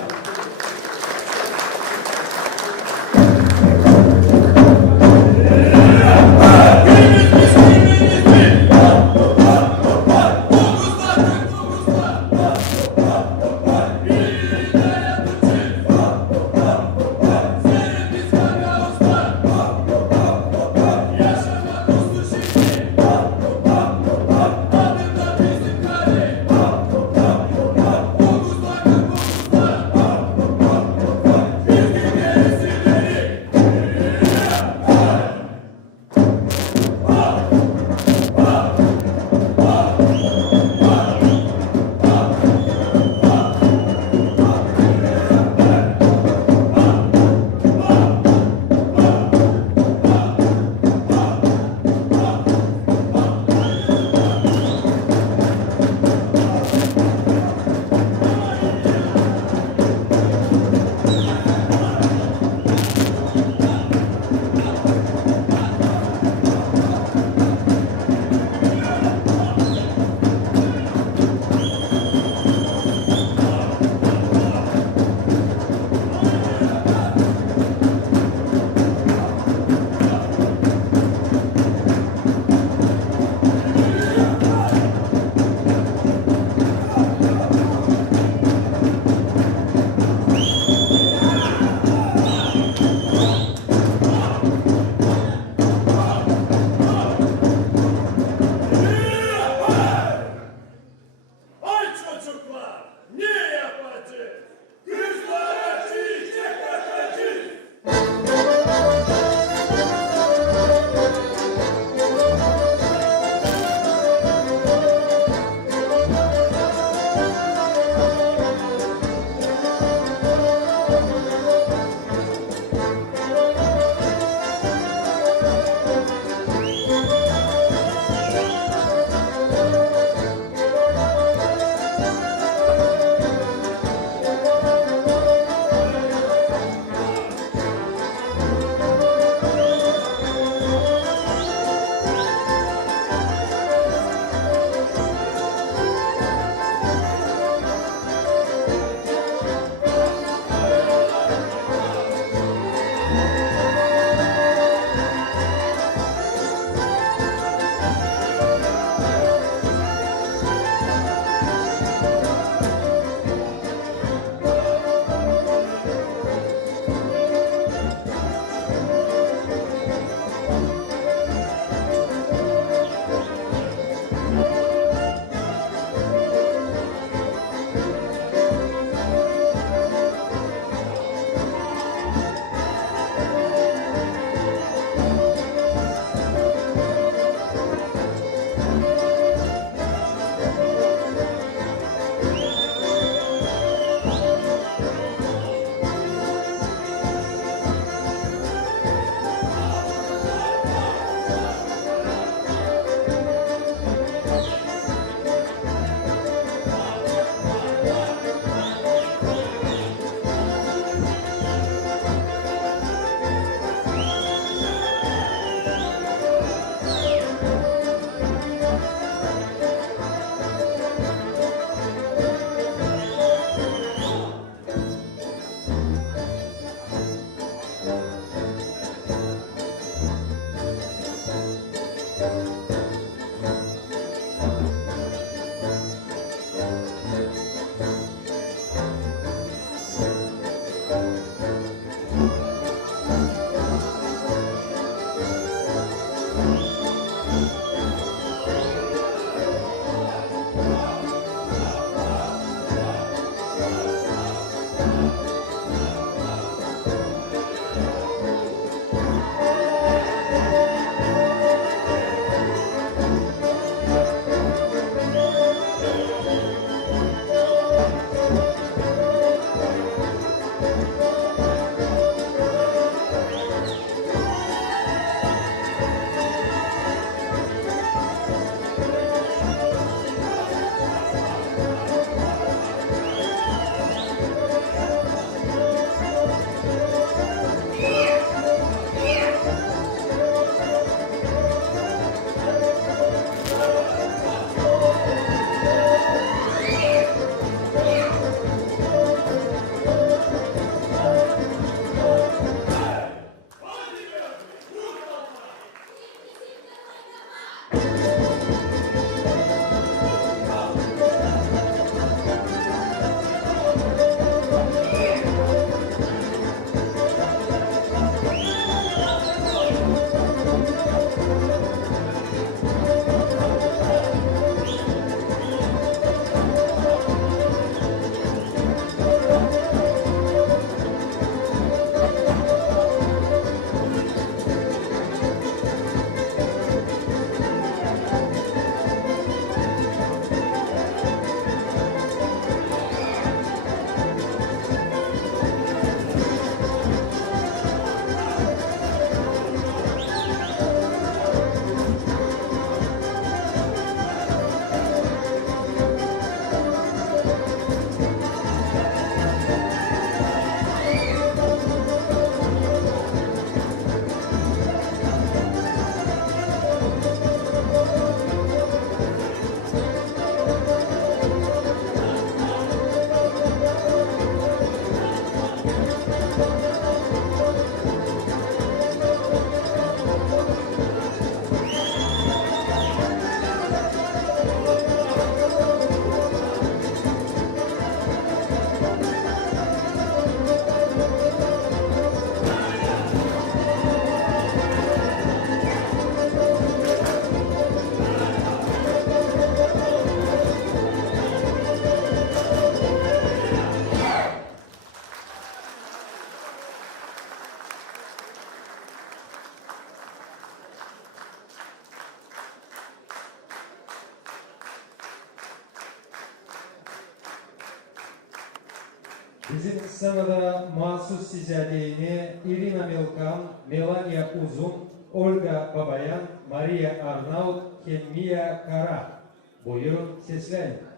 Bizim sınıfda mahsus sizeliğini Irina Milkan, Melania Uzun, Olga Babayan, Maria Arnaut, Kemia Kara. Buyurun seslenin.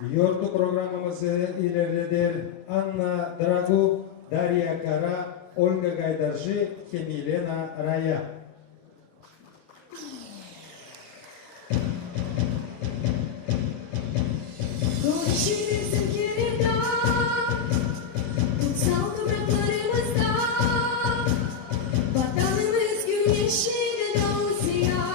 Yortu programımızı ilerleder Anna Dragu, Darya Kara, Olga Gaydarji, Milena Raya. Konuşuruz ülkelerinde, kutsal topraklarımızda, vatanımız güneşiyle doğusuya.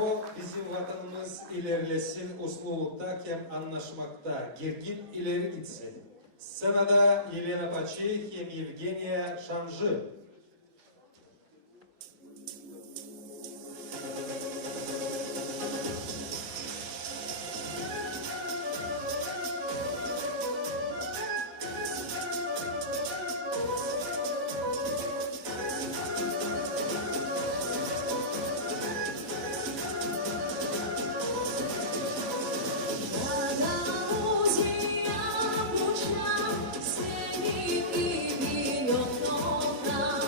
O bizim vatanımız ilerlesin, uslulukta hem anlaşmakta, girgin ileri gitsin. Scenada Елена Пачи, hem Evgeniya Şamjı. Seni gibi yok toprak.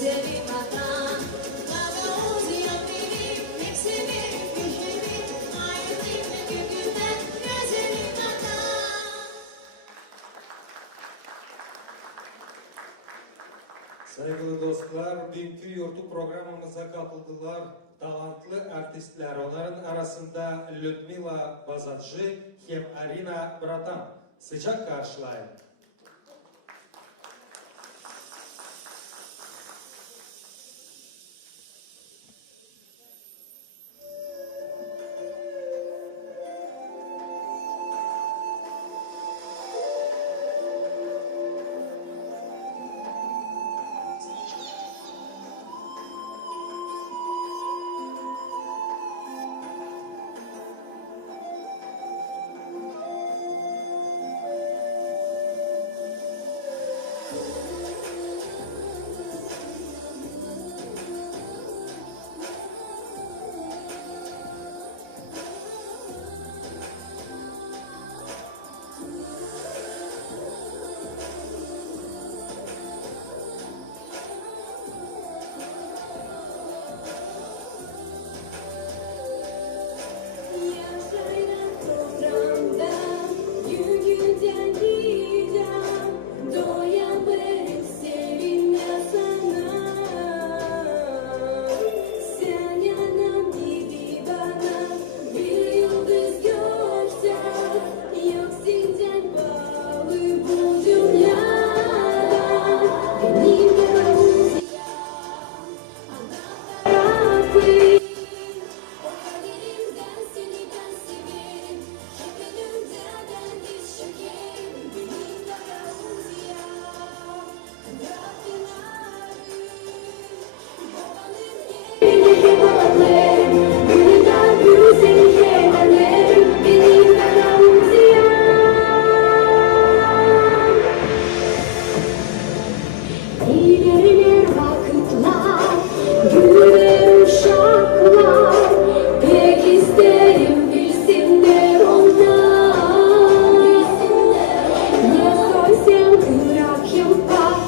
sevim vatan. Gagauzya benim, pek severim güçleri. Hayretimle kökümden gözlerim vatan. Saygılı dostlar, dünkü yurtu programımıza katıldılar talantlı artistler. Onların arasında Lyudmila Bazadji hem Arina Bratan. Sıcak karşılayın. Yaşayın toprağımda, yüzünden gidem, doyamam sevinme sana. Sen yanım gibi bana bir yıldız görsen, yok senden bağlı bu dünyada. Benim Gagauzya, tarafı. O kaderimden seni ben severim. Şekerimden diz çökerim. Benim Gagauzya, babanın yerine babalarım. Gülden güzel kemerlerim. Benim Gagauzya. İlerler vakitler, güler uşaklar. Pek isterim bilsinler onlar. Ne soysam kırak yapar,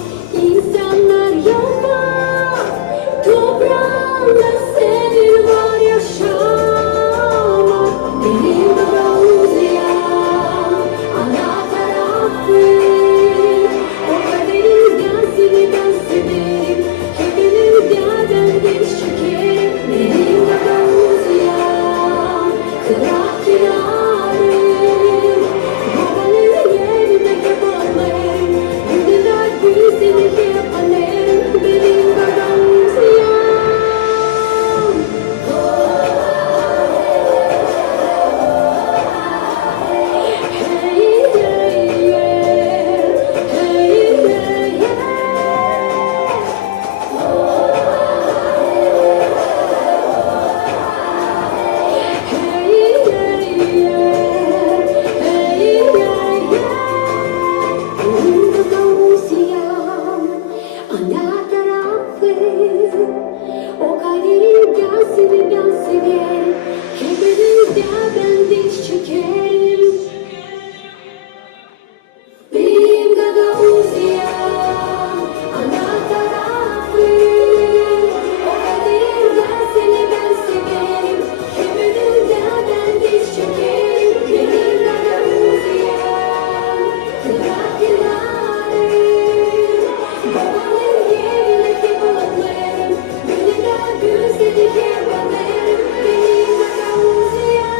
insanlar yapar. Toprağında senin var yaşamak. Benim Gagauzya, ana tarafı. O kaderimden seni ben severim. Hepinizden diz çökerim. Benim Gagauzya, kırak yarım. Babanın yerine yaparlarım. Güller güzeli hep anlarım. Benim Gagauzya. Ana tarafı, o kaderimden seni ben severim. Hepinizden ben diz çökerim. Benim Gagauzya, ana tarafı. O kaderimden seni ben severim. Hepinizden ben diz çökerim. Benim Gagauzya, kırak yarım. Babanın yerine yaparlarım. Güller güzeli hep anlarım. Benim Gagauzya.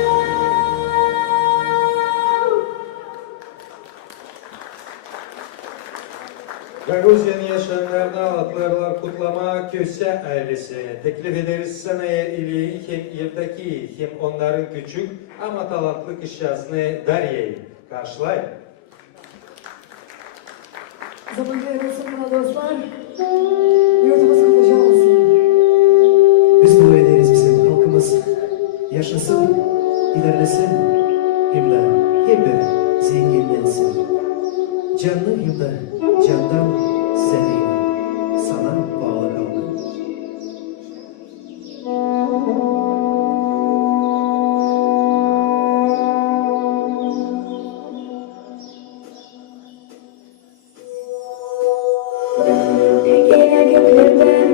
Gagauzyan'ı yaşayanlarına adlarlar kutlama Köse ailesi. Teklif ederiz seneye iliği hem evdeki hem onların küçük ama talantlı kızcağızını Darya'yı karşılayın. Zaman yarılsın dostlar. Yurdumuz kılıcı olsun. Biz dua ederiz bizim halkımız yaşasın, ilerlesin, hem de zenginlensin. Canlı hem de candan zerreyim, sana bağlı kalmak. Ege'ye göklerden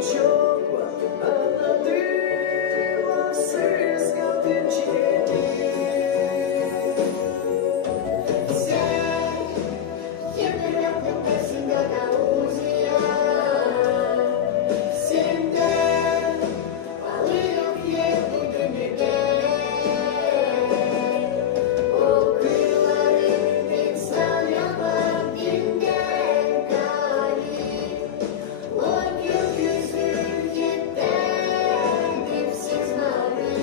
çok var anladığım haksız kaldım çiğnedi. Sen yapıyorum başında da uzayan. Senden alıyor ki bu dünyada. O kıyıların insan yapan günden galip. O gökyüzü cidden dipsiz mavi.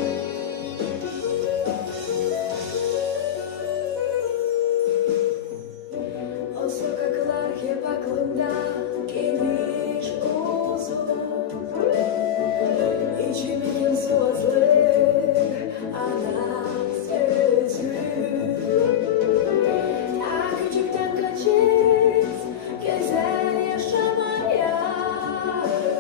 O sokaklar hep aklımda geniş uzun. İçimin sızlar ana sözü. Ta küçükten kaçız güzel yaşamaya.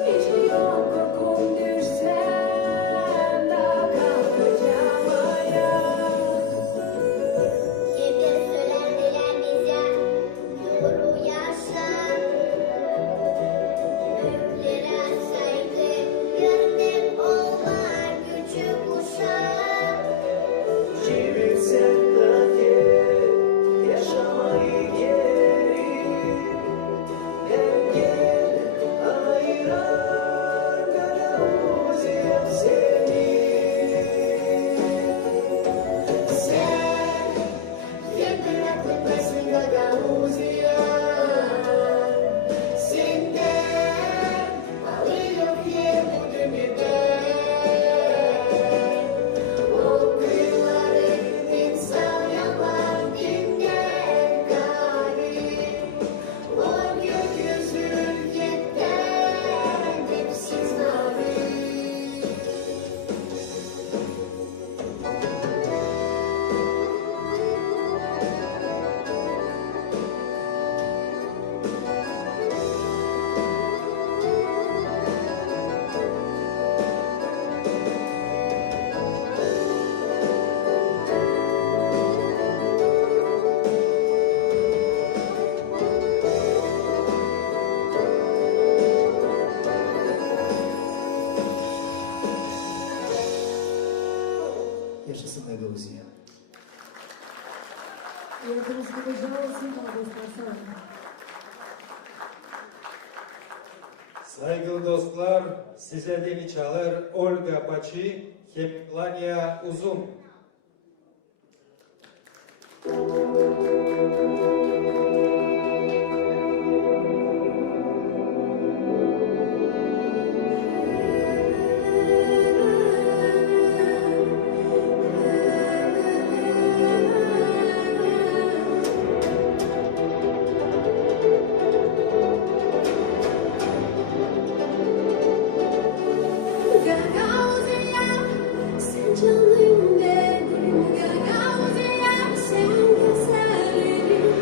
Hiç yok korkum düşsem da kalkacağım ayağa. Hep söylerdiler bize doğru yaşam. Büyüklere saygı görmek olmaz küçük uşak. Çevirsen dahi yaşamayı geri. Engel ayıran Gagauziyam seni. Sen yapıyorum başında da uzayan. Senden alıyor ki bu dünyada. O kıyıların insan yapan günden galip. O gökyüzü cidden dipsiz mavi. Yaşasın Gagauzya. Yardımcı pожалуйста, пожалуйста. Saygılı dostlar, size deli çalar Olga Paçi, Hemlania Uzun. Gagauzya, sen canım benim. Gagauzya, sen güzellerim.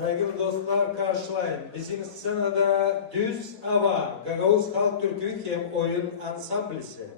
Saygılı dostlar, karşılayın. Bizim scenada Düz Ava, Gagavuz Halk Türkü hem oyun ansamblisi.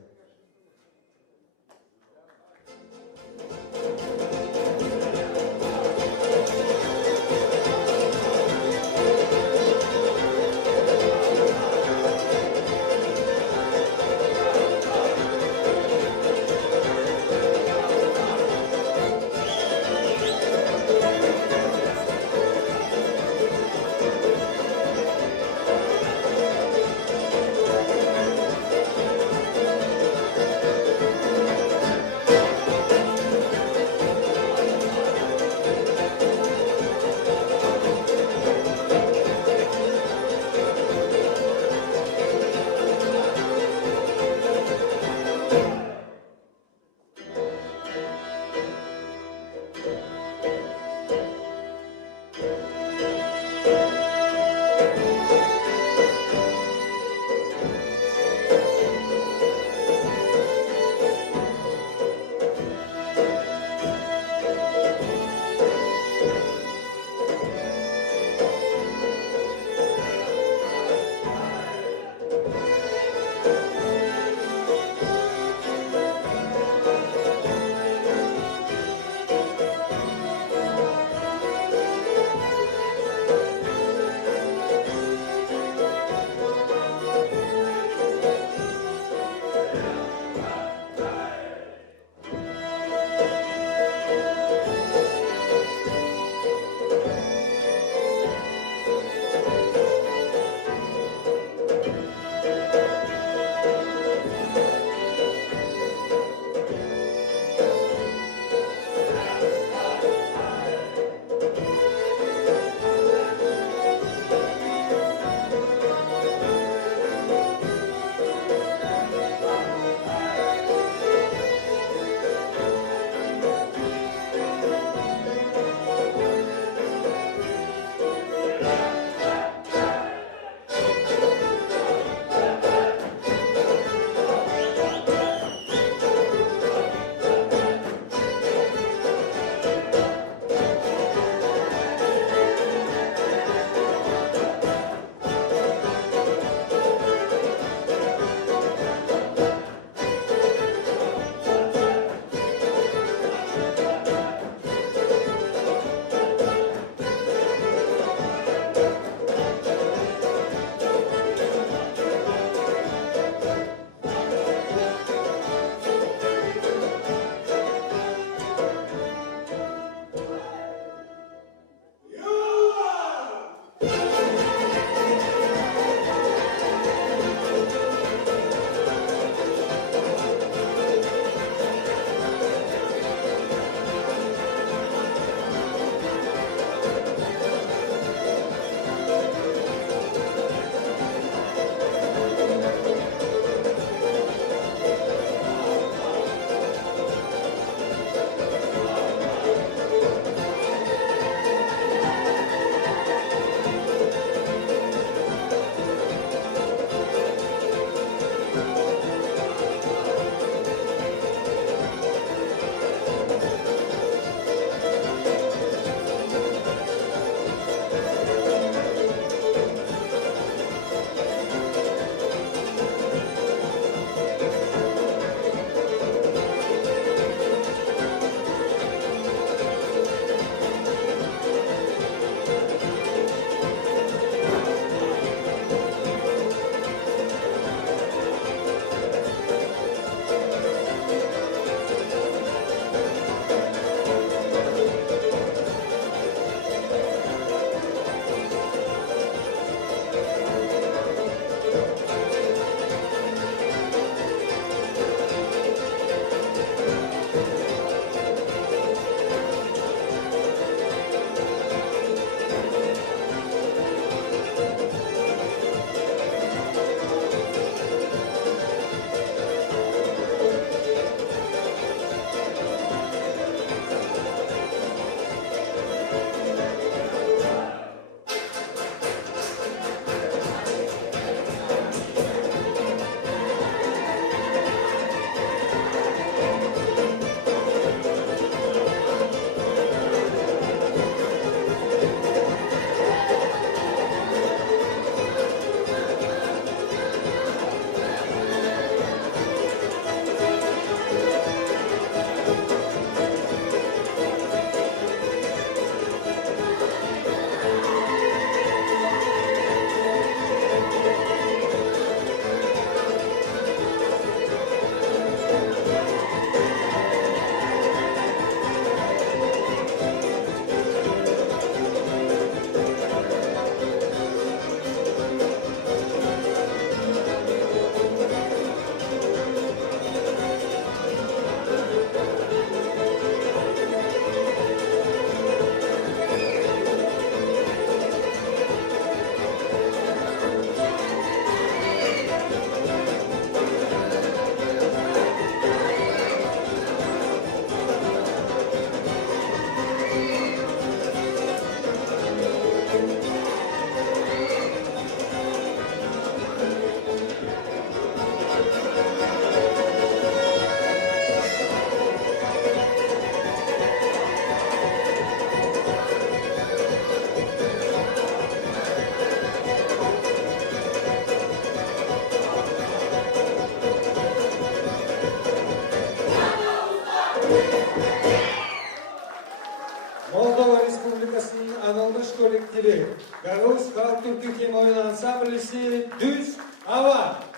kolektivi Gagavuz Halk Türkü Kim Oyun Ansamblisi Düz Hava.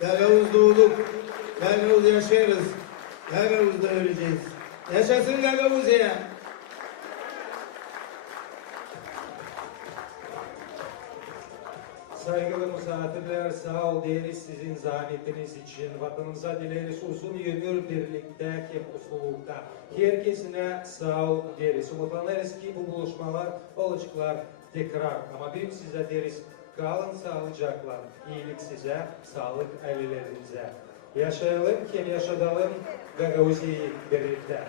Gagavuz doğduk, Gagavuz yaşarız, Gagavuz'da öleceğiz. Yaşasın Gagavuz ya! Saygılı misafirler, sağ ol deriz sizin zahmetiniz için. Vatanımıza dileriz uzun ömür birlikte hem mutlulukta. Herkesine sağ ol deriz. Umutlanırız ki bu buluşmalar olacaklar tekrar. Ama bir size deriz, kalın sağlıcakla. İyilik size, sağlık ailelerinize. Yaşayalım, kim yaşadalım, Gagavuzi'yi birlikte.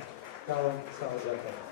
Kalın sağlıcakla.